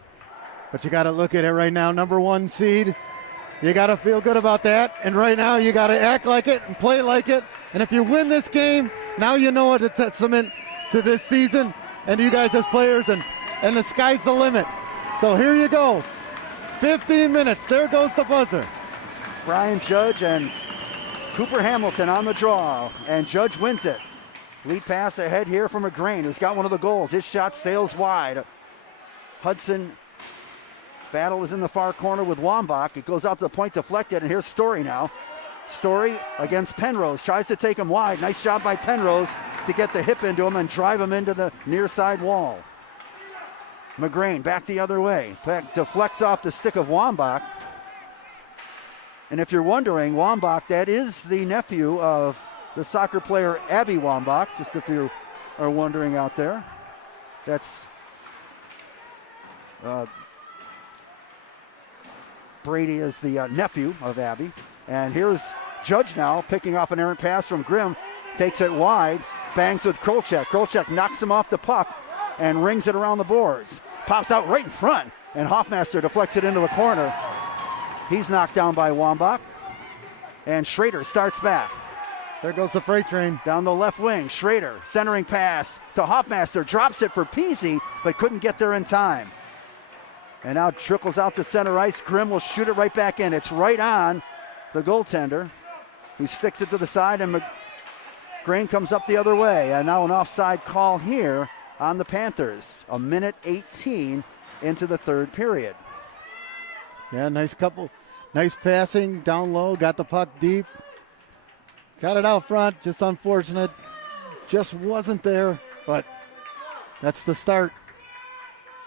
But you got to look at it right now. Number 1 seed. You got to feel good about that. And right now, you got to act like it and play like it. And if you win this game, now you know what a testament to this season and you guys as players. And the sky's the limit. So here you go. 15 minutes. There goes the buzzer. Brian Judge and Cooper Hamilton on the draw. And Judge wins it. Lead pass ahead here from McGrain, who's got one of the goals. His shot sails wide. Hudson battle is in the far corner with Wambach. It goes out to the point, deflected, and here's Story now. Story against Penrose. Tries to take him wide. Nice job by Penrose to get the hip into him and drive him into the near side wall. McGrain back the other way. Deflects off the stick of Wambach. And if you're wondering, Wambach, that is the nephew of the soccer player Abby Wambach, just if you are wondering out there. That's Brady is the nephew of Abby. And here's Judge now picking off an errant pass from Grimm. Takes it wide, bangs with Krolchek. Krolchek knocks him off the puck and rings it around the boards. pops out right in front, and Hoffmaster deflects it into the corner. He's knocked down by Wambach, and Schrader starts back. There goes the freight train. Down the left wing, Schrader, centering pass to Hoffmaster, drops it for Peasy, but couldn't get there in time. And now trickles out to center ice. Grimm will shoot it right back in. It's right on the goaltender, who sticks it to the side, and McGrain comes up the other way. And now an offside call here on the Panthers. 1:18 into the third period. Yeah, nice passing down low, got the puck deep. Got it out front, just unfortunate. Just wasn't there, but that's the start.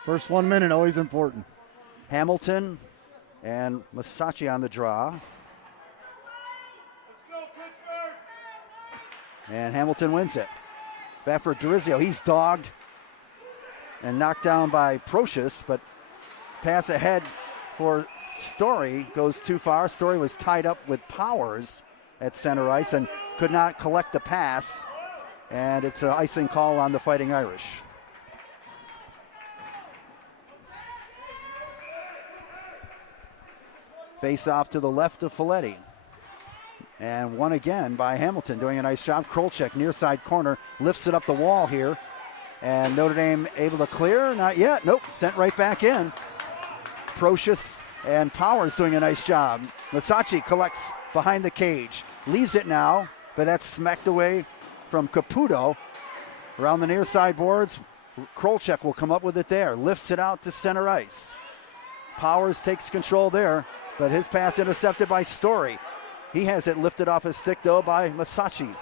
First 1 minute, always important. Hamilton and Massachi on the draw. Let's go, Pittsford! And Hamilton wins it. Back for Dorizio. He's dogged and knocked down by Procius, but pass ahead for Story goes too far. Story was tied up with Powers at center ice and could not collect the pass, and it's an icing call on the Fighting Irish. Face off to the left of Folletti, and won again by Hamilton, doing a nice job. Krolchek near side corner, lifts it up the wall here, and Notre Dame able to clear? Not yet. Nope, sent right back in. Procius and Powers doing a nice job. Massachi collects behind the cage. Leaves it now, but that's smacked away from Caputo. Around the near side boards, Krolchek will come up with it there. Lifts it out to center ice. Powers takes control there, but his pass intercepted by Story. He has it lifted off his stick, though, by Massachi.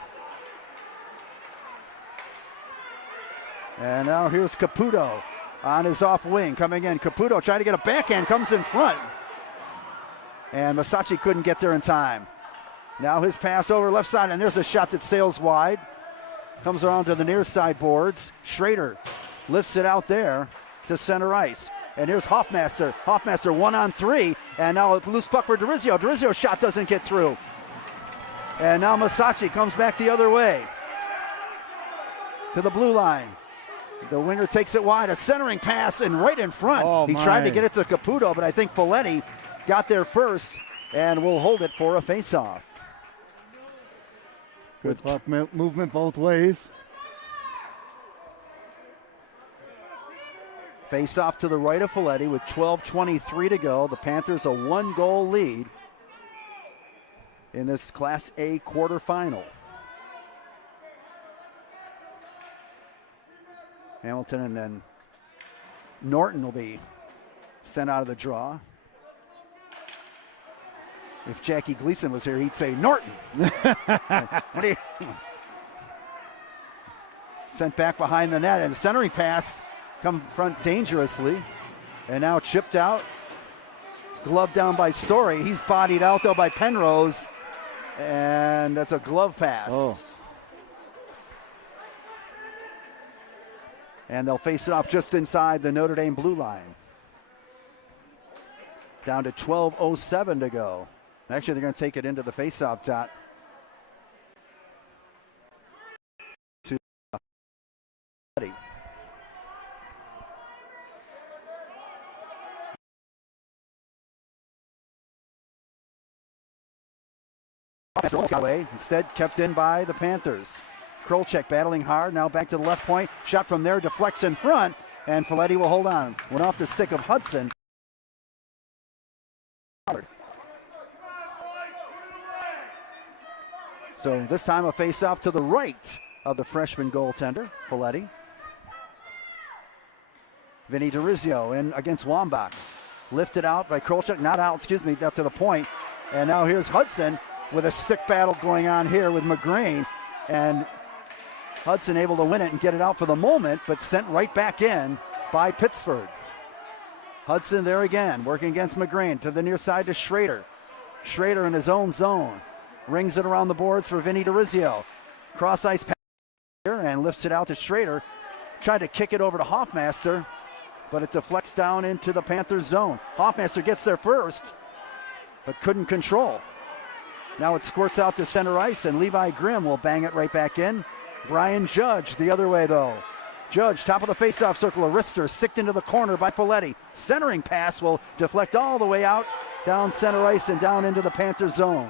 And now here's Caputo on his off wing coming in. Caputo trying to get a backhand, comes in front. And Massachi couldn't get there in time. Now his pass over left side, and there's a shot that sails wide. Comes around to the near side boards. Schrader lifts it out there to center ice. And here's Hoffmaster. Hoffmaster 1-on-3, and now a loose puck for Dorizio. Dorizio's shot doesn't get through. And now Massachi comes back the other way to the blue line. The winger takes it wide, a centering pass, and right in front. Oh, he tried to get it to Caputo, but I think Folletti got there first and will hold it for a face-off. Good puck movement both ways. Face-off to the right of Folletti with 12:23 to go. The Panthers a one-goal lead in this Class A quarterfinal. Hamilton and then Norton will be sent out of the draw. If Jackie Gleason was here, he'd say Norton. What do you? Sent back behind the net, and the centering pass come front dangerously, and now chipped out. Glove down by Story. He's bodied out though by Penrose, and that's a glove pass. Oh. And they'll face it off just inside the Notre Dame blue line. Down to 12:07 to go. Actually, they're going to take it into the face-off dot. To instead kept in by the Panthers. Krolchek battling hard, now back to the left point. Shot from there, deflects in front, and Folletti will hold on. Went off the stick of Hudson. So this time a face-off to the right of the freshman goaltender, Folletti. Vinny Dorizio in against Wambach. Lifted out by Krolchek, not out, up to the point. And now here's Hudson with a stick battle going on here with McGrain. And Hudson able to win it and get it out for the moment, but sent right back in by Pittsford. Hudson there again, working against McGrain to the near side to Schrader. Schrader in his own zone. Rings it around the boards for Vinny Dorizio. Cross ice pass here and lifts it out to Schrader. Tried to kick it over to Hoffmaster, but it deflects down into the Panthers zone. Hoffmaster gets there first, but couldn't control. Now it squirts out to center ice, and Levi Grimm will bang it right back in. Brian Judge the other way, though. Judge, top of the faceoff circle. A wrister sticked into the corner by Folletti. Centering pass will deflect all the way out, down center ice and down into the Panther zone.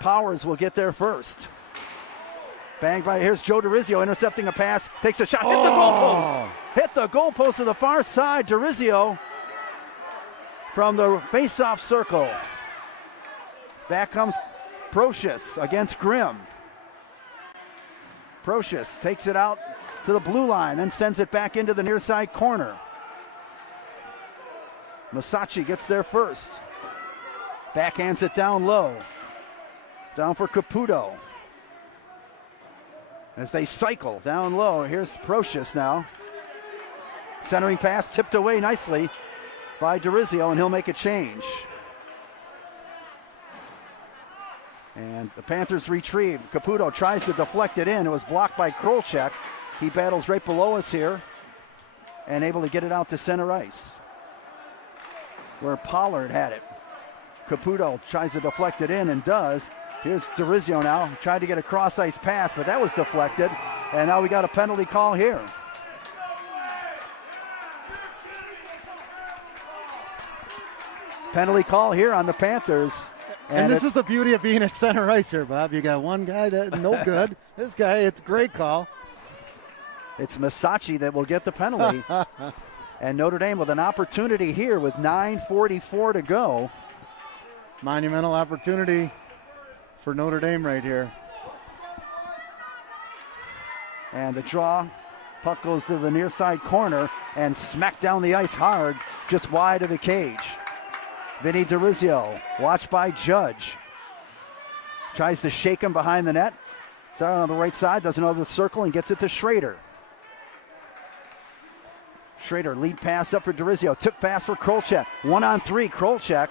Powers will get there first. Bang by, here's Joe DeRizio intercepting a pass, takes a shot, hit the goalpost. Hit the goalpost to the far side. DeRizio from the faceoff circle. Back comes Procius against Grimm. Procius takes it out to the blue line, then sends it back into the near side corner. Masacci gets there first. Backhands it down low. Down for Caputo. As they cycle down low, here's Procius now. Centering pass tipped away nicely by DeRizio, and he'll make a change. And the Panthers retrieve. Caputo tries to deflect it in. It was blocked by Krolchek. He battles right below us here and able to get it out to center ice, where Pollard had it. Caputo tries to deflect it in and does. Here's DeRizio now. Tried to get a cross-ice pass, but that was deflected. And now we got a penalty call here. Penalty call here on the Panthers. And this is the beauty of being at center ice here, Bob. You got one guy that's no good. This guy, it's a great call. It's Masacci that will get the penalty. And Notre Dame with an opportunity here with 9:44 to go. Monumental opportunity for Notre Dame right here. And the draw. Puck goes to the near side corner and smacked down the ice hard, just wide of the cage. Vinny DeRizio, watched by Judge. Tries to shake him behind the net. Started on the right side, does another circle and gets it to Schrader. Schrader, lead pass up for DeRizio. Tip pass for Krolchek. 1-on-3, Krolchek.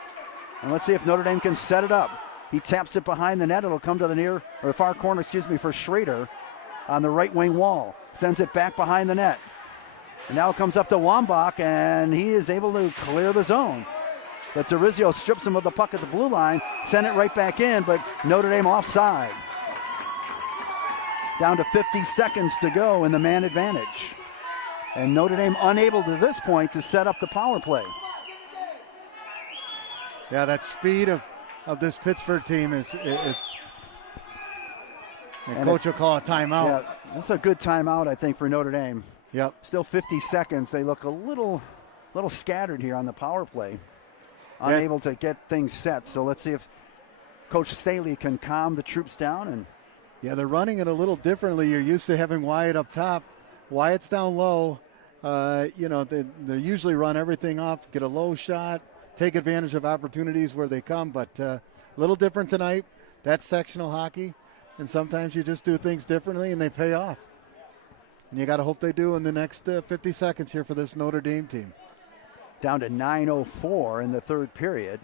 And let's see if Notre Dame can set it up. He taps it behind the net. It'll come to the near, or far corner, for Schrader on the right wing wall. Sends it back behind the net. And now it comes up to Wambach, and he is able to clear the zone. But DeRizio strips him of the puck at the blue line, sent it right back in, but Notre Dame offside. Down to 50 seconds to go in the man advantage. And Notre Dame unable to this point to set up the power play. Yeah, that speed of this Pittsford team is and coach will call a timeout. Yeah, that's a good timeout, I think, for Notre Dame. Yep. Still 50 seconds. They look a little scattered here on the power play. Unable to get things set. So let's see if Coach Staley can calm the troops down. And yeah, they're running it a little differently. You're used to having Wyatt up top. Wyatt's down low. They usually run everything off, get a low shot, take advantage of opportunities where they come. But a little different tonight. That's sectional hockey. And sometimes you just do things differently and they pay off. And you got to hope they do in the next 50 seconds here for this Notre Dame team. Down to 9:04 in the third period.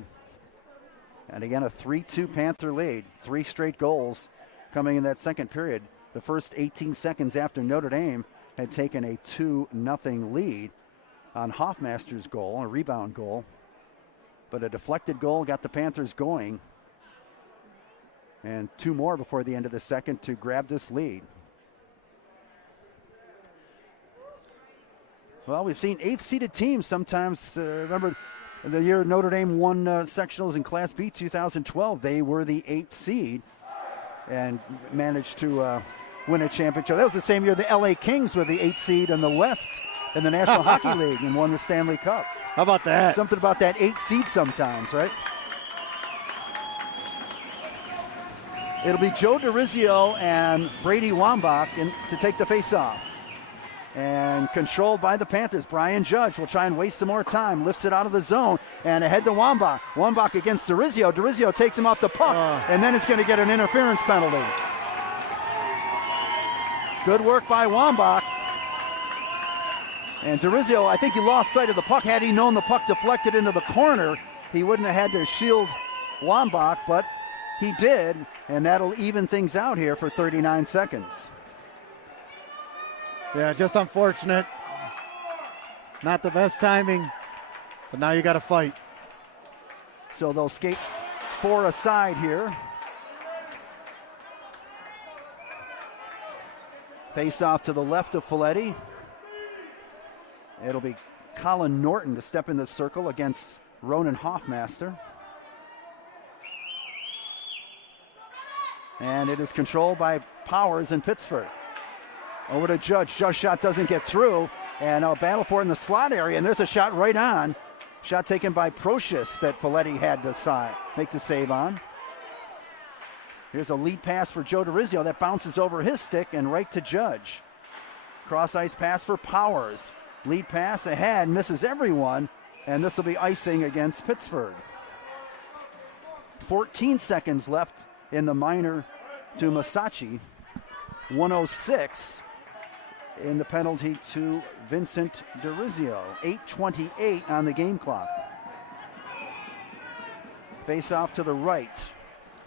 And again, a 3-2 Panther lead. 3 straight goals coming in that second period. The first 18 seconds after Notre Dame had taken a 2-0 lead on Hoffmaster's goal, a rebound goal. But a deflected goal got the Panthers going. And 2 more before the end of the second to grab this lead. Well, we've seen 8th-seeded teams sometimes. Remember the year Notre Dame won sectionals in Class B 2012. They were the 8th seed and managed to win a championship. That was the same year the LA Kings were the 8th seed in the West in the National Hockey League and won the Stanley Cup. How about that? Something about that 8th seed sometimes, right? It'll be Joe DeRizio and Brady Wambach to take the face-off. And controlled by the Panthers. Brian Judge will try and waste some more time. Lifts it out of the zone and ahead to Wambach. Wambach against DeRizio. DeRizio takes him off the puck and then it's going to get an interference penalty. Good work by Wambach. And DeRizio, I think he lost sight of the puck. Had he known the puck deflected into the corner, he wouldn't have had to shield Wambach, but he did, and that'll even things out here for 39 seconds. Yeah, just unfortunate. Not the best timing, but now you got to fight. So they'll skate 4 aside here. Face off to the left of Folletti. It'll be Colin Norton to step in the circle against Ronan Hoffmaster. And it is controlled by Powers in Pittsford. Over to Judge. Judge shot doesn't get through. And a battle for it in the slot area. And there's a shot right on. Shot taken by Procius that Folletti had to make the save on. Here's a lead pass for Joe DeRizio that bounces over his stick and right to Judge. Cross ice pass for Powers. Lead pass ahead, misses everyone. And this will be icing against Pittsford. 14 seconds left in the minor to Masacci. 1:06 in the penalty to Vincent DeRizio. 8:28 on the game clock. Face off to the right.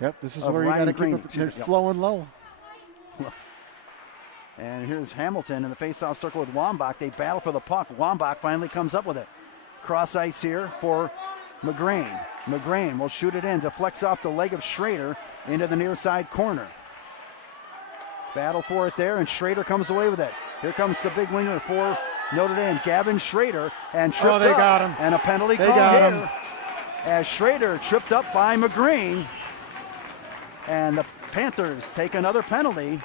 Yep, this is where you got to keep it. They're flowing low. And here's Hamilton in the face-off circle with Wambach. They battle for the puck. Wambach finally comes up with it. Cross ice here for McGrain. McGrain will shoot it in, deflects off the leg of Schrader into the near side corner. Battle for it there, and Schrader comes away with it. Here comes the big winger for Notre Dame, Gavin Schrader, and tripped they up. got him. And a penalty They call got here him. as Schrader tripped up by McGrain. And the Panthers take another penalty.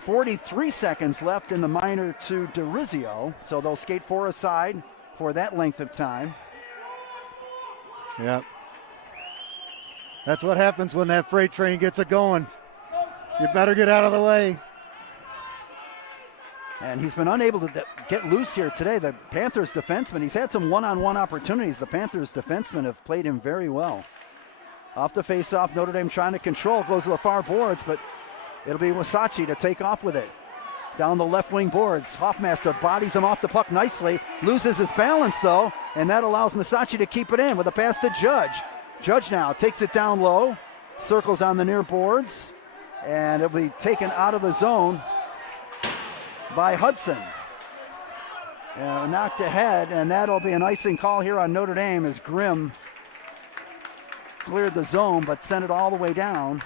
43 seconds left in the minor to DeRizio, so they'll skate 4 aside for that length of time. Yep. That's what happens when that freight train gets it going. You better get out of the way. And he's been unable to get loose here today. The Panthers defenseman, he's had some one-on-one opportunities. The Panthers defensemen have played him very well. Off the face-off, Notre Dame trying to control, goes to the far boards, but it'll be Wasacci to take off with it. Down the left wing boards, Hoffmaster bodies him off the puck nicely, loses his balance though, and that allows Masacci to keep it in with a pass to Judge. Judge now takes it down low, circles on the near boards, and it'll be taken out of the zone by Hudson. Knocked ahead, and that'll be an icing call here on Notre Dame as Grimm cleared the zone but sent it all the way down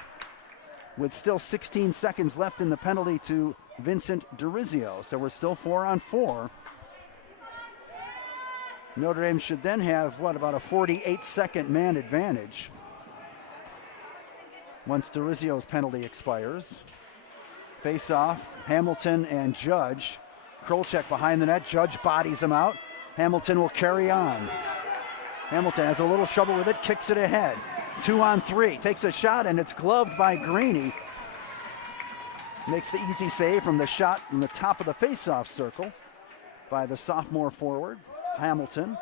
with still 16 seconds left in the penalty to Vincent DeRizio. So we're still 4-on-4. Notre Dame should then have, about a 48-second man advantage once DeRizio's penalty expires. Face off, Hamilton and Judge. Krolchek behind the net, Judge bodies him out. Hamilton will carry on. Hamilton has a little trouble with it, kicks it ahead. 2-on-3, takes a shot, and it's gloved by Greeny. Makes the easy save from the shot from the top of the face-off circle by the sophomore forward, Hamilton.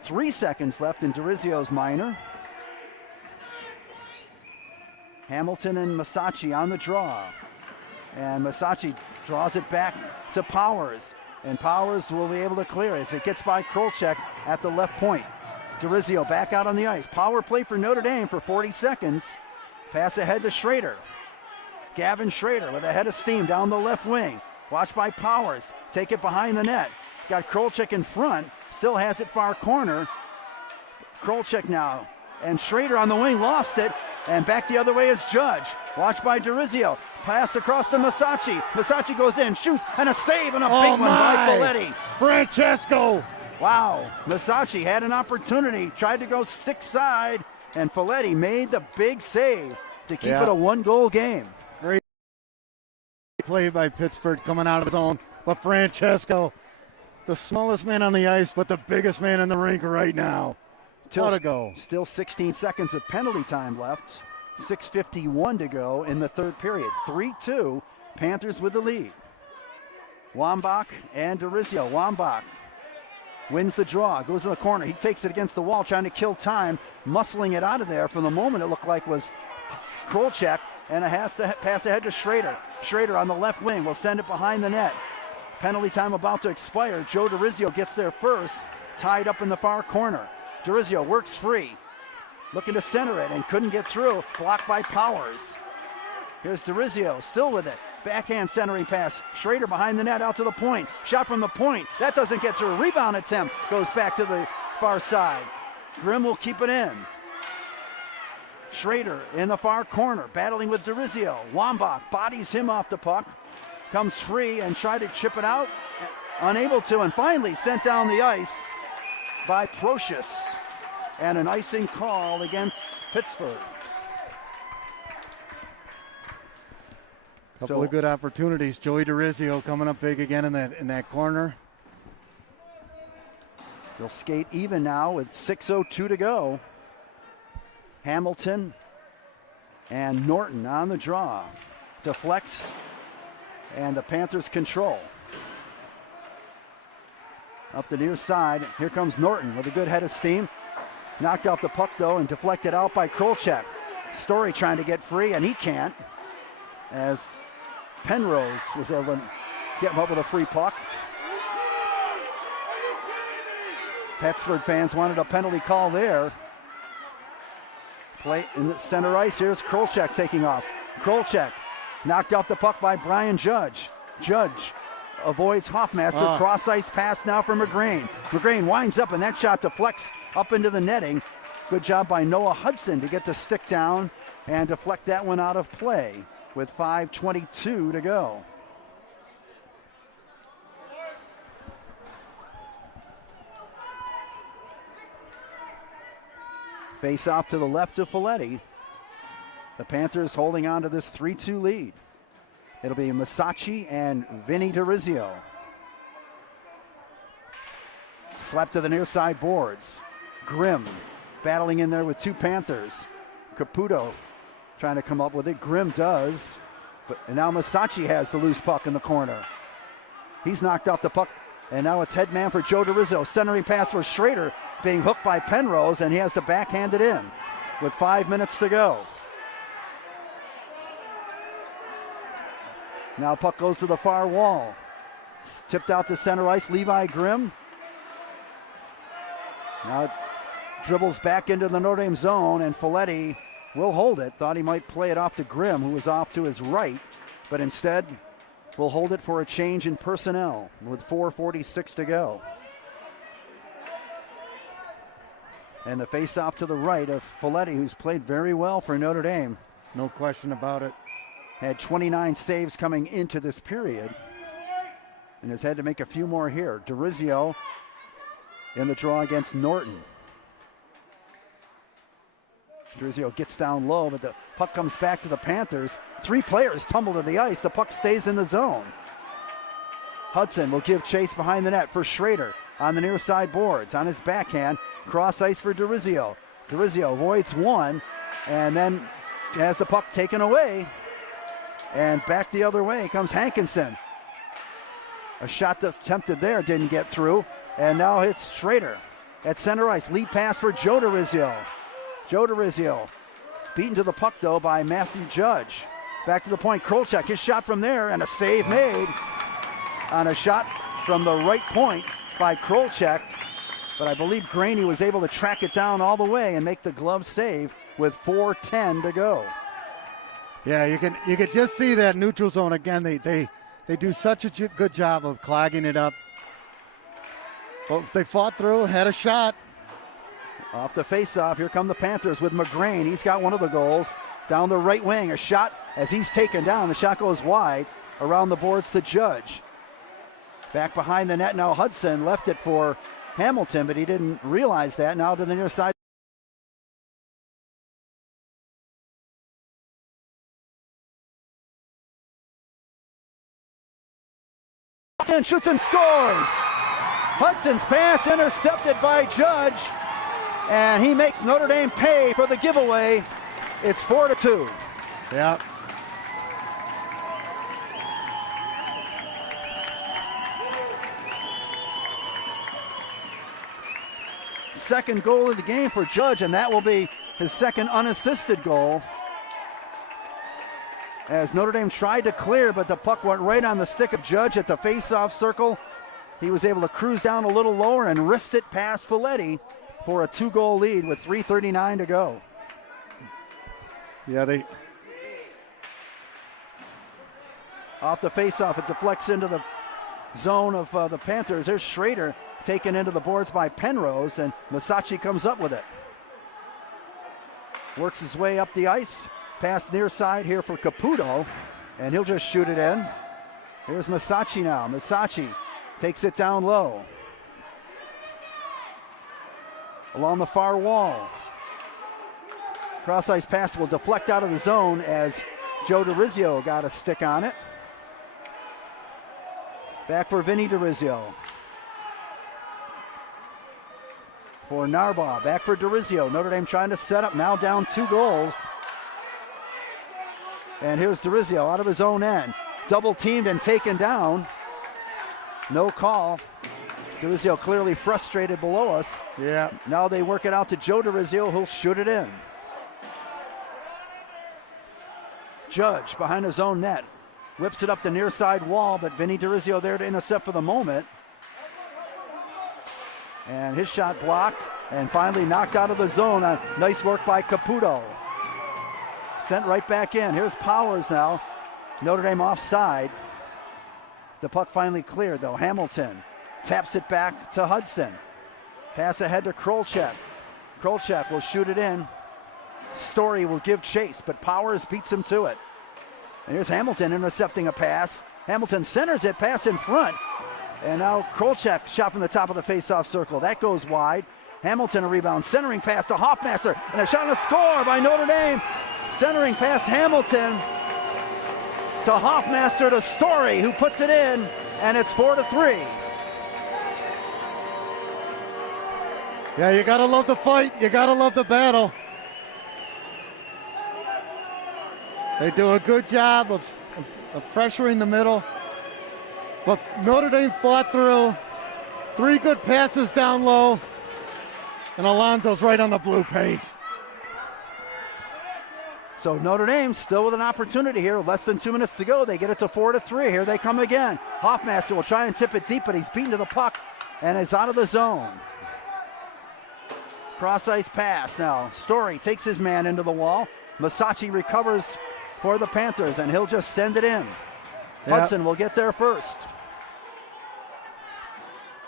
3 seconds left in DeRizio's minor. Hamilton and Masacci on the draw. And Masacci draws it back to Powers. And Powers will be able to clear it as it gets by Krolchek at the left point. DeRizio back out on the ice. Power play for Notre Dame for 40 seconds. Pass ahead to Schrader. Gavin Schrader with a head of steam down the left wing. Watched by Powers. Take it behind the net. Got Krolchek in front. Still has it far corner. Krolchek now. And Schrader on the wing lost it. And back the other way is Judge. Watched by DeRizio. Pass across to Masacci. Masacci goes in, shoots, and a save, and a big one by Folletti. Francesco. Wow. Masacci had an opportunity. Tried to go stick side, and Folletti made the big save to keep it a 1-goal game. Great play by Pittsford coming out of his own. But Francesco, the smallest man on the ice, but the biggest man in the rink right now. What a goal. Still 16 seconds of penalty time left. 6:51 to go in the third period. 3-2, Panthers with the lead. Wambach and DeRizio. Wambach wins the draw, goes in the corner. He takes it against the wall, trying to kill time, muscling it out of there. For the moment, it looked like was Krolchek, and a pass ahead to Schrader. Schrader on the left wing will send it behind the net. Penalty time about to expire. Joe DeRizio gets there first, tied up in the far corner. DeRizio works free, looking to center it and couldn't get through. Blocked by Powers. Here's DeRizio still with it. Backhand centering pass. Schrader behind the net out to the point. Shot from the point. That doesn't get through. Rebound attempt goes back to the far side. Grimm will keep it in. Schrader in the far corner battling with DeRizio. Wambach bodies him off the puck. Comes free and tried to chip it out. unable to, and finally sent down the ice by Procius. And an icing call against Pittsford. Couple of good opportunities. Joey DeRizio coming up big again in that corner. They'll skate even now with 6:02 to go. Hamilton and Norton on the draw. Deflects, and the Panthers control. Up the near side, here comes Norton with a good head of steam. Knocked off the puck, though, and deflected out by Krolchek. Story trying to get free, and he can't, as Penrose was able to get him up with a free puck. Pittsford fans wanted a penalty call there. Play in the center ice. Here's Krolchek taking off. Krolchek knocked off the puck by Brian Judge. Judge avoids Hoffmaster. Cross ice pass now for McGrain. McGrain winds up, and that shot deflects up into the netting. Good job by Noah Hudson to get the stick down and deflect that one out of play with 5:22 to go. Face off to the left of Folletti. The Panthers holding on to this 3-2 lead. It'll be Masacci and Vinny DeRizio. Slap to the near side boards. Grimm battling in there with two Panthers. Caputo trying to come up with it. Grimm does. And now Masacci has the loose puck in the corner. He's knocked off the puck. And now it's head man for Joe DeRizio. Centering pass for Schrader, being hooked by Penrose, and he has to backhand it in with 5 minutes to go. Now puck goes to the far wall. Tipped out to center ice, Levi Grimm. Now it dribbles back into the Notre Dame zone, and Folletti will hold it. Thought he might play it off to Grimm, who was off to his right, but instead will hold it for a change in personnel with 4:46 to go. And the face-off to the right of Folletti, who's played very well for Notre Dame. No question about it. Had 29 saves coming into this period and has had to make a few more here. DeRizio in the draw against Norton. DeRizio gets down low, but the puck comes back to the Panthers. Three players tumble to the ice. The puck stays in the zone. Hudson will give chase behind the net for Schrader on the near side boards. On his backhand, cross ice for DeRizio. DeRizio avoids one and then has the puck taken away. And back the other way comes Hankinson. A shot attempted there, didn't get through. And now it's Schrader at center ice. Lead pass for Joe DeRizio. Joe DeRizio beaten to the puck, though, by Matthew Judge. Back to the point, Krolchek, his shot from there, and a save made on a shot from the right point by Krolchek. But I believe Graney was able to track it down all the way and make the glove save with 4:10 to go. Yeah, you could just see that neutral zone again. They do such a good job of clogging it up. Well, they fought through, had a shot. Off the face-off, here come the Panthers with McGrain. He's got one of the goals. Down the right wing, a shot as he's taken down. The shot goes wide around the boards to Judge. Back behind the net now, Hudson left it for Hamilton, but he didn't realize that. Now to the near side. Hudson shoots and scores. Hudson's pass intercepted by Judge, and he makes Notre Dame pay for the giveaway. It's 4-2. Yeah. Second goal of the game for Judge, and that will be his second unassisted goal. As Notre Dame tried to clear, but the puck went right on the stick of Judge at the face-off circle. He was able to cruise down a little lower and wrist it past Folletti for a 2-goal lead with 3:39 to go. Yeah, off the face-off, it deflects into the zone of the Panthers. There's Schrader taken into the boards by Penrose, and Masacci comes up with it. Works his way up the ice, pass near side here for Caputo, and he'll just shoot it in. Here's Masacci now. Masacci Takes it down low. Along the far wall. Cross-ice pass will deflect out of the zone as Joe DeRizio got a stick on it. Back for Vinny DeRizio. For Narbaugh, back for DeRizio. Notre Dame trying to set up, now down 2 goals. And here's DeRizio out of his own end. Double teamed and taken down. No call. DeRizio clearly frustrated below us. Yeah. Now they work it out to Joe DeRizio, who'll shoot it in. Judge behind his own net. Whips it up the near side wall, but Vinny DeRizio there to intercept for the moment. And his shot blocked and finally knocked out of the zone. Nice work by Caputo. Sent right back in. Here's Powers now. Notre Dame offside. The puck finally cleared though. Hamilton taps it back to Hudson. Pass ahead to Krolchek. Krolchek will shoot it in. Story will give chase, but Powers beats him to it. And here's Hamilton intercepting a pass. Hamilton centers it, pass in front. And now Krolchek shot from the top of the face-off circle. That goes wide. Hamilton a rebound, centering pass to Hoffmaster, and a shot and a score by Notre Dame. Centering pass Hamilton to Hoffmaster to Story, who puts it in, and it's 4-3. Yeah, you gotta love the fight. You gotta love the battle. They do a good job of pressuring the middle. But Notre Dame fought through. 3 good passes down low. And Alonso's right on the blue paint. So Notre Dame still with an opportunity here. Less than 2 minutes to go. They get it to 4-3. Here they come again. Hoffmaster will try and tip it deep, but he's beaten to the puck and is out of the zone. Cross-ice pass now. Story takes his man into the wall. Masacci recovers for the Panthers, and he'll just send it in. Yep. Hudson will get there first.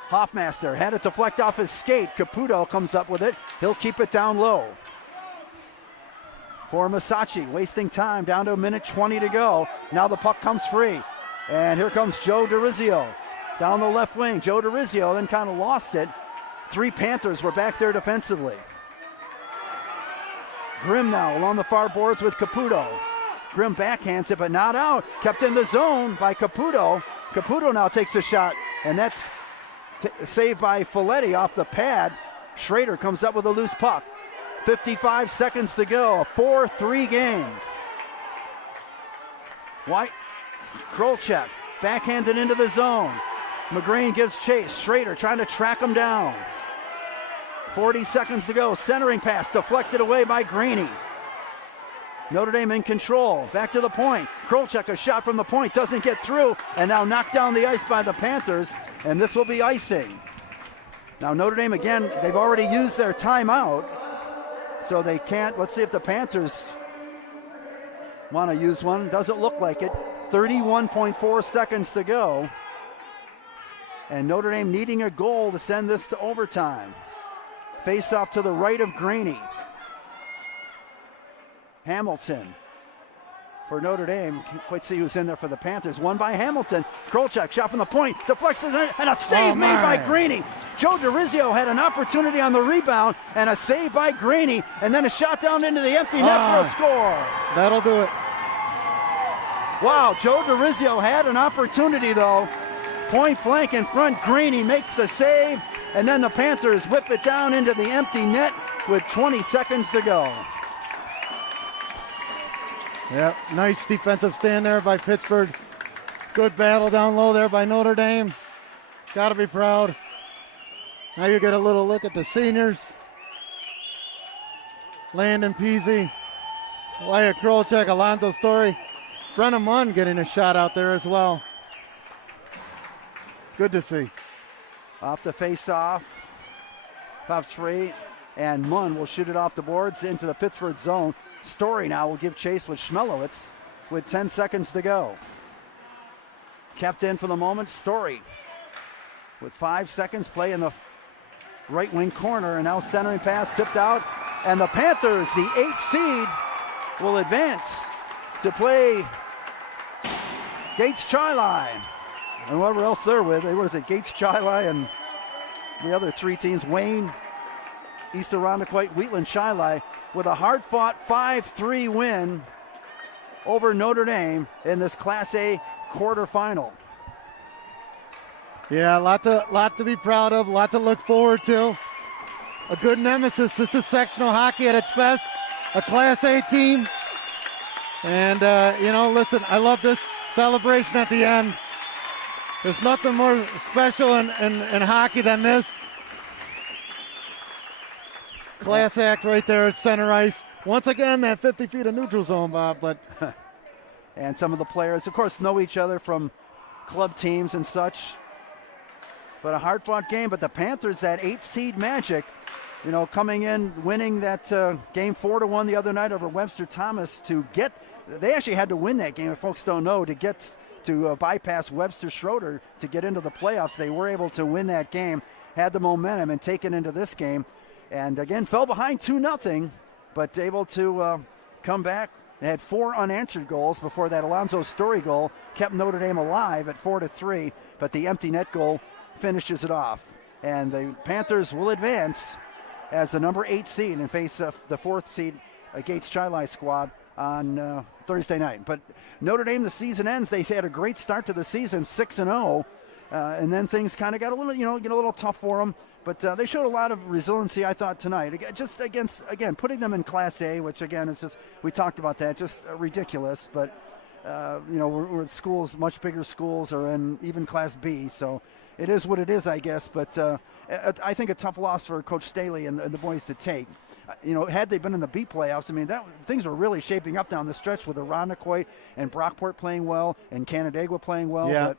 Hoffmaster had it deflect off his skate. Caputo comes up with it. He'll keep it down low. For Masacci, wasting time, down to 1:20 to go. Now the puck comes free. And here comes Joe DeRizio down the left wing. Joe DeRizio then kind of lost it. 3 Panthers were back there defensively. Grimm now along the far boards with Caputo. Grimm backhands it, but not out. Kept in the zone by Caputo. Caputo now takes a shot, and that's saved by Folletti off the pad. Schrader comes up with a loose puck. 55 seconds to go. A 4-3 game. White, Krolchek backhanded into the zone. McGrane gives chase. Schrader trying to track him down. 40 seconds to go. Centering pass deflected away by Graney. Notre Dame in control. Back to the point. Krolchek, a shot from the point, doesn't get through, and now knocked down the ice by the Panthers, and this will be icing. Now Notre Dame, again, they've already used their timeout, so they can't. Let's see if the Panthers want to use one. Doesn't look like it. 31.4 seconds to go. And Notre Dame needing a goal to send this to overtime. Face off to the right of Graney. Hamilton for Notre Dame. Can't quite see who's in there for the Panthers. Won by Hamilton. Krolchek shot from the point. Deflects it, and a save made by Graney. Joe DeRizio had an opportunity on the rebound and a save by Graney, and then a shot down into the empty net for a score. That'll do it. Wow, Joe DeRizio had an opportunity though. Point blank in front. Graney makes the save, and then the Panthers whip it down into the empty net with 20 seconds to go. Yep, nice defensive stand there by Pittsford. Good battle down low there by Notre Dame. Got to be proud. Now you get a little look at the seniors. Landon Peasy, Wyatt Krolchek, Alonzo Story. Brennan Munn getting a shot out there as well. Good to see. Off the face-off. Pops free, and Munn will shoot it off the boards into the Pittsford zone. Story now will give chase with Schmelowitz with 10 seconds to go. Kept in for the moment, Story with 5 seconds, play in the right wing corner, and now centering pass tipped out, and the Panthers, the 8th seed, will advance to play Gates Tri-Line. And whoever else they're with, what is it, Gates, Chili, and the other three teams, Wayne, East Irondequoit, Wheatland, Chili, with a hard-fought 5-3 win over Notre Dame in this Class A quarterfinal. Yeah, a lot to be proud of, a lot to look forward to. A good nemesis. This is sectional hockey at its best, a Class A team. And, listen, I love this celebration at the end. There's nothing more special in hockey than this. Class act right there at center ice. Once again, that 50 feet of neutral zone, Bob. But and some of the players, of course, know each other from club teams and such. But a hard-fought game. But the Panthers, that 8-seed Magic, coming in, winning that game 4-1 the other night over Webster Thomas to get. They actually had to win that game, if folks don't know, to get to bypass Webster Schroeder to get into the playoffs. They were able to win that game, had the momentum, and take it into this game. And again, fell behind 2-0, but able to come back. They had 4 unanswered goals before that Alonzo Story goal kept Notre Dame alive at 4-3, but the empty net goal finishes it off. And the Panthers will advance as the number 8 seed and face the 4th seed Gates Chili squad on Thursday night. But Notre Dame, the season ends. They had a great start to the season, 6-0, and then things kind of got a little, get a little tough for them. But they showed a lot of resiliency, I thought, tonight. Just putting them in Class A, which again is just, we talked about that, just ridiculous. But we're schools, much bigger schools, are in even Class B, so it is what it is, I guess. But I think a tough loss for Coach Staley and the boys to take. Had they been in the B playoffs, things were really shaping up down the stretch with Irondequoit and Brockport playing well and Canandaigua playing well. Yeah.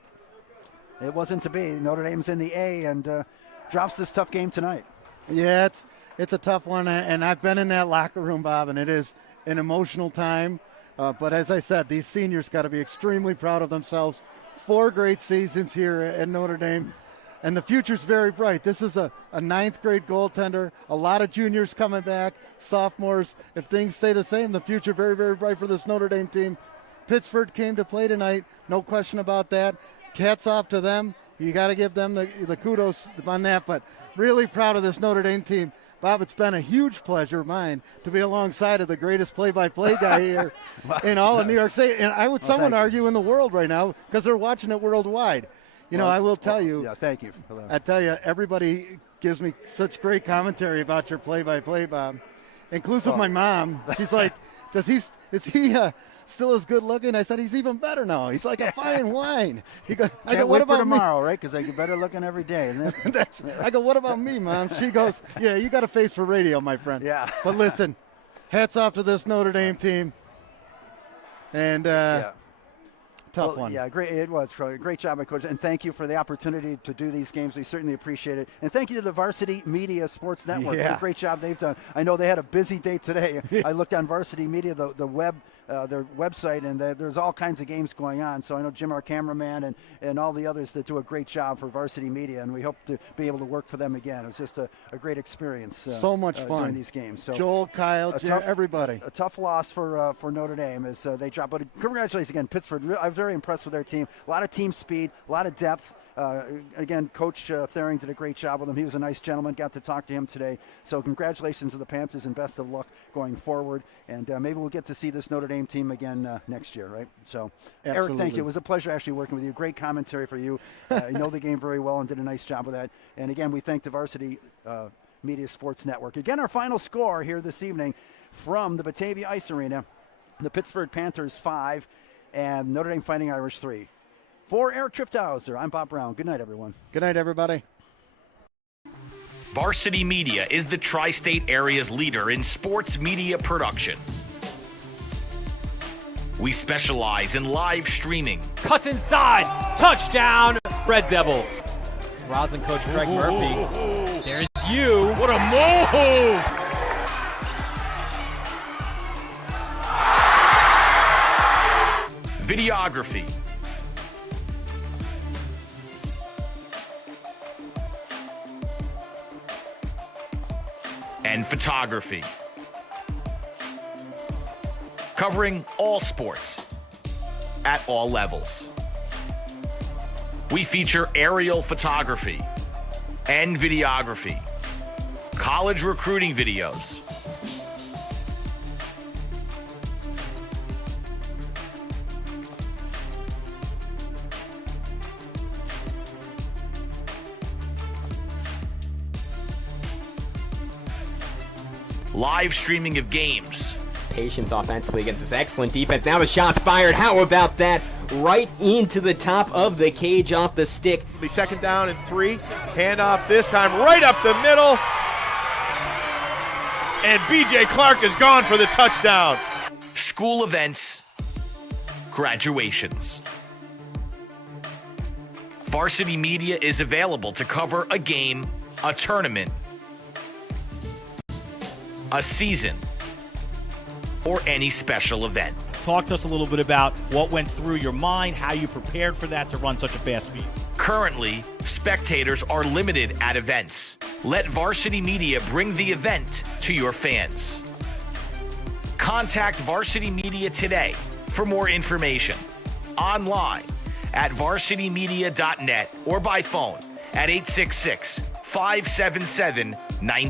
But it wasn't to be. Notre Dame's in the A and drops this tough game tonight. Yeah, it's a tough one, and I've been in that locker room, Bob, and it is an emotional time. But as I said, these seniors got to be extremely proud of themselves. 4 great seasons here at Notre Dame, and the future's very bright. This is a 9th grade goaltender, a lot of juniors coming back, sophomores. If things stay the same, the future very, very bright for this Notre Dame team. Pittsford came to play tonight, no question about that. Hats off to them. You got to give them the kudos on that, but really proud of this Notre Dame team. Bob, it's been a huge pleasure of mine to be alongside of the greatest play-by-play guy here in all of New York State. And I would argue in the world right now because they're watching it worldwide. I will tell you. Yeah, thank you. I tell you, everybody gives me such great commentary about your play-by-play, Bob, inclusive my mom. She's like, is he still as good looking? I said, he's even better now. He's like a fine wine. I go, what about tomorrow, right? Because I get better looking every day. Isn't it? I go, what about me, Mom? She goes, yeah, you got a face for radio, my friend. Yeah. But listen, hats off to this Notre Dame team. And tough one. Yeah, great. It was a great job by Coach, and thank you for the opportunity to do these games. We certainly appreciate it, and thank you to the Varsity Media Sports Network. Yeah. What a great job they've done. I know they had a busy day today. I looked on Varsity Media, the web, their website, and there's all kinds of games going on. So I know Jim, our cameraman, and all the others that do a great job for Varsity Media, and we hope to be able to work for them again. It's just a great experience. So much fun during these games. So Joel, Kyle, everybody. A tough loss for Notre Dame as they drop. But congratulations again, Pittsford. I'm very impressed with their team. A lot of team speed, a lot of depth. Again, Coach Thering did a great job with him. He was a nice gentleman. Got to talk to him today. So congratulations to the Panthers and best of luck going forward. And maybe we'll get to see this Notre Dame team again next year, right? So, Absolutely. Eric, thank you. It was a pleasure actually working with you. Great commentary for you. You know the game very well and did a nice job with that. And again, we thank the Varsity Media Sports Network. Again, our final score here this evening from the Batavia Ice Arena, the Pittsford Panthers 5 and Notre Dame Fighting Irish 3. For Eric Trifthauser, I'm Bob Brown. Good night, everyone. Good night, everybody. Varsity Media is the tri-state area's leader in sports media production. We specialize in live streaming. Cuts inside. Touchdown, Red Devils. Rosin coach Greg Murphy. There's you. What a move. Videography. And photography. Covering all sports at all levels. We feature aerial photography and videography, college recruiting videos, live streaming of games. Patience offensively against this excellent defense. Now the shot's fired. How about that? Right into the top of the cage off the stick. Be second down and 3. Handoff this time right up the middle. And B.J. Clark is gone for the touchdown. School events, graduations. Varsity Media is available to cover a game, a tournament, a season, or any special event. Talk to us a little bit about what went through your mind, how you prepared for that to run such a fast meet. Currently, spectators are limited at events. Let Varsity Media bring the event to your fans. Contact Varsity Media today for more information. Online at varsitymedia.net or by phone at 866-577-19.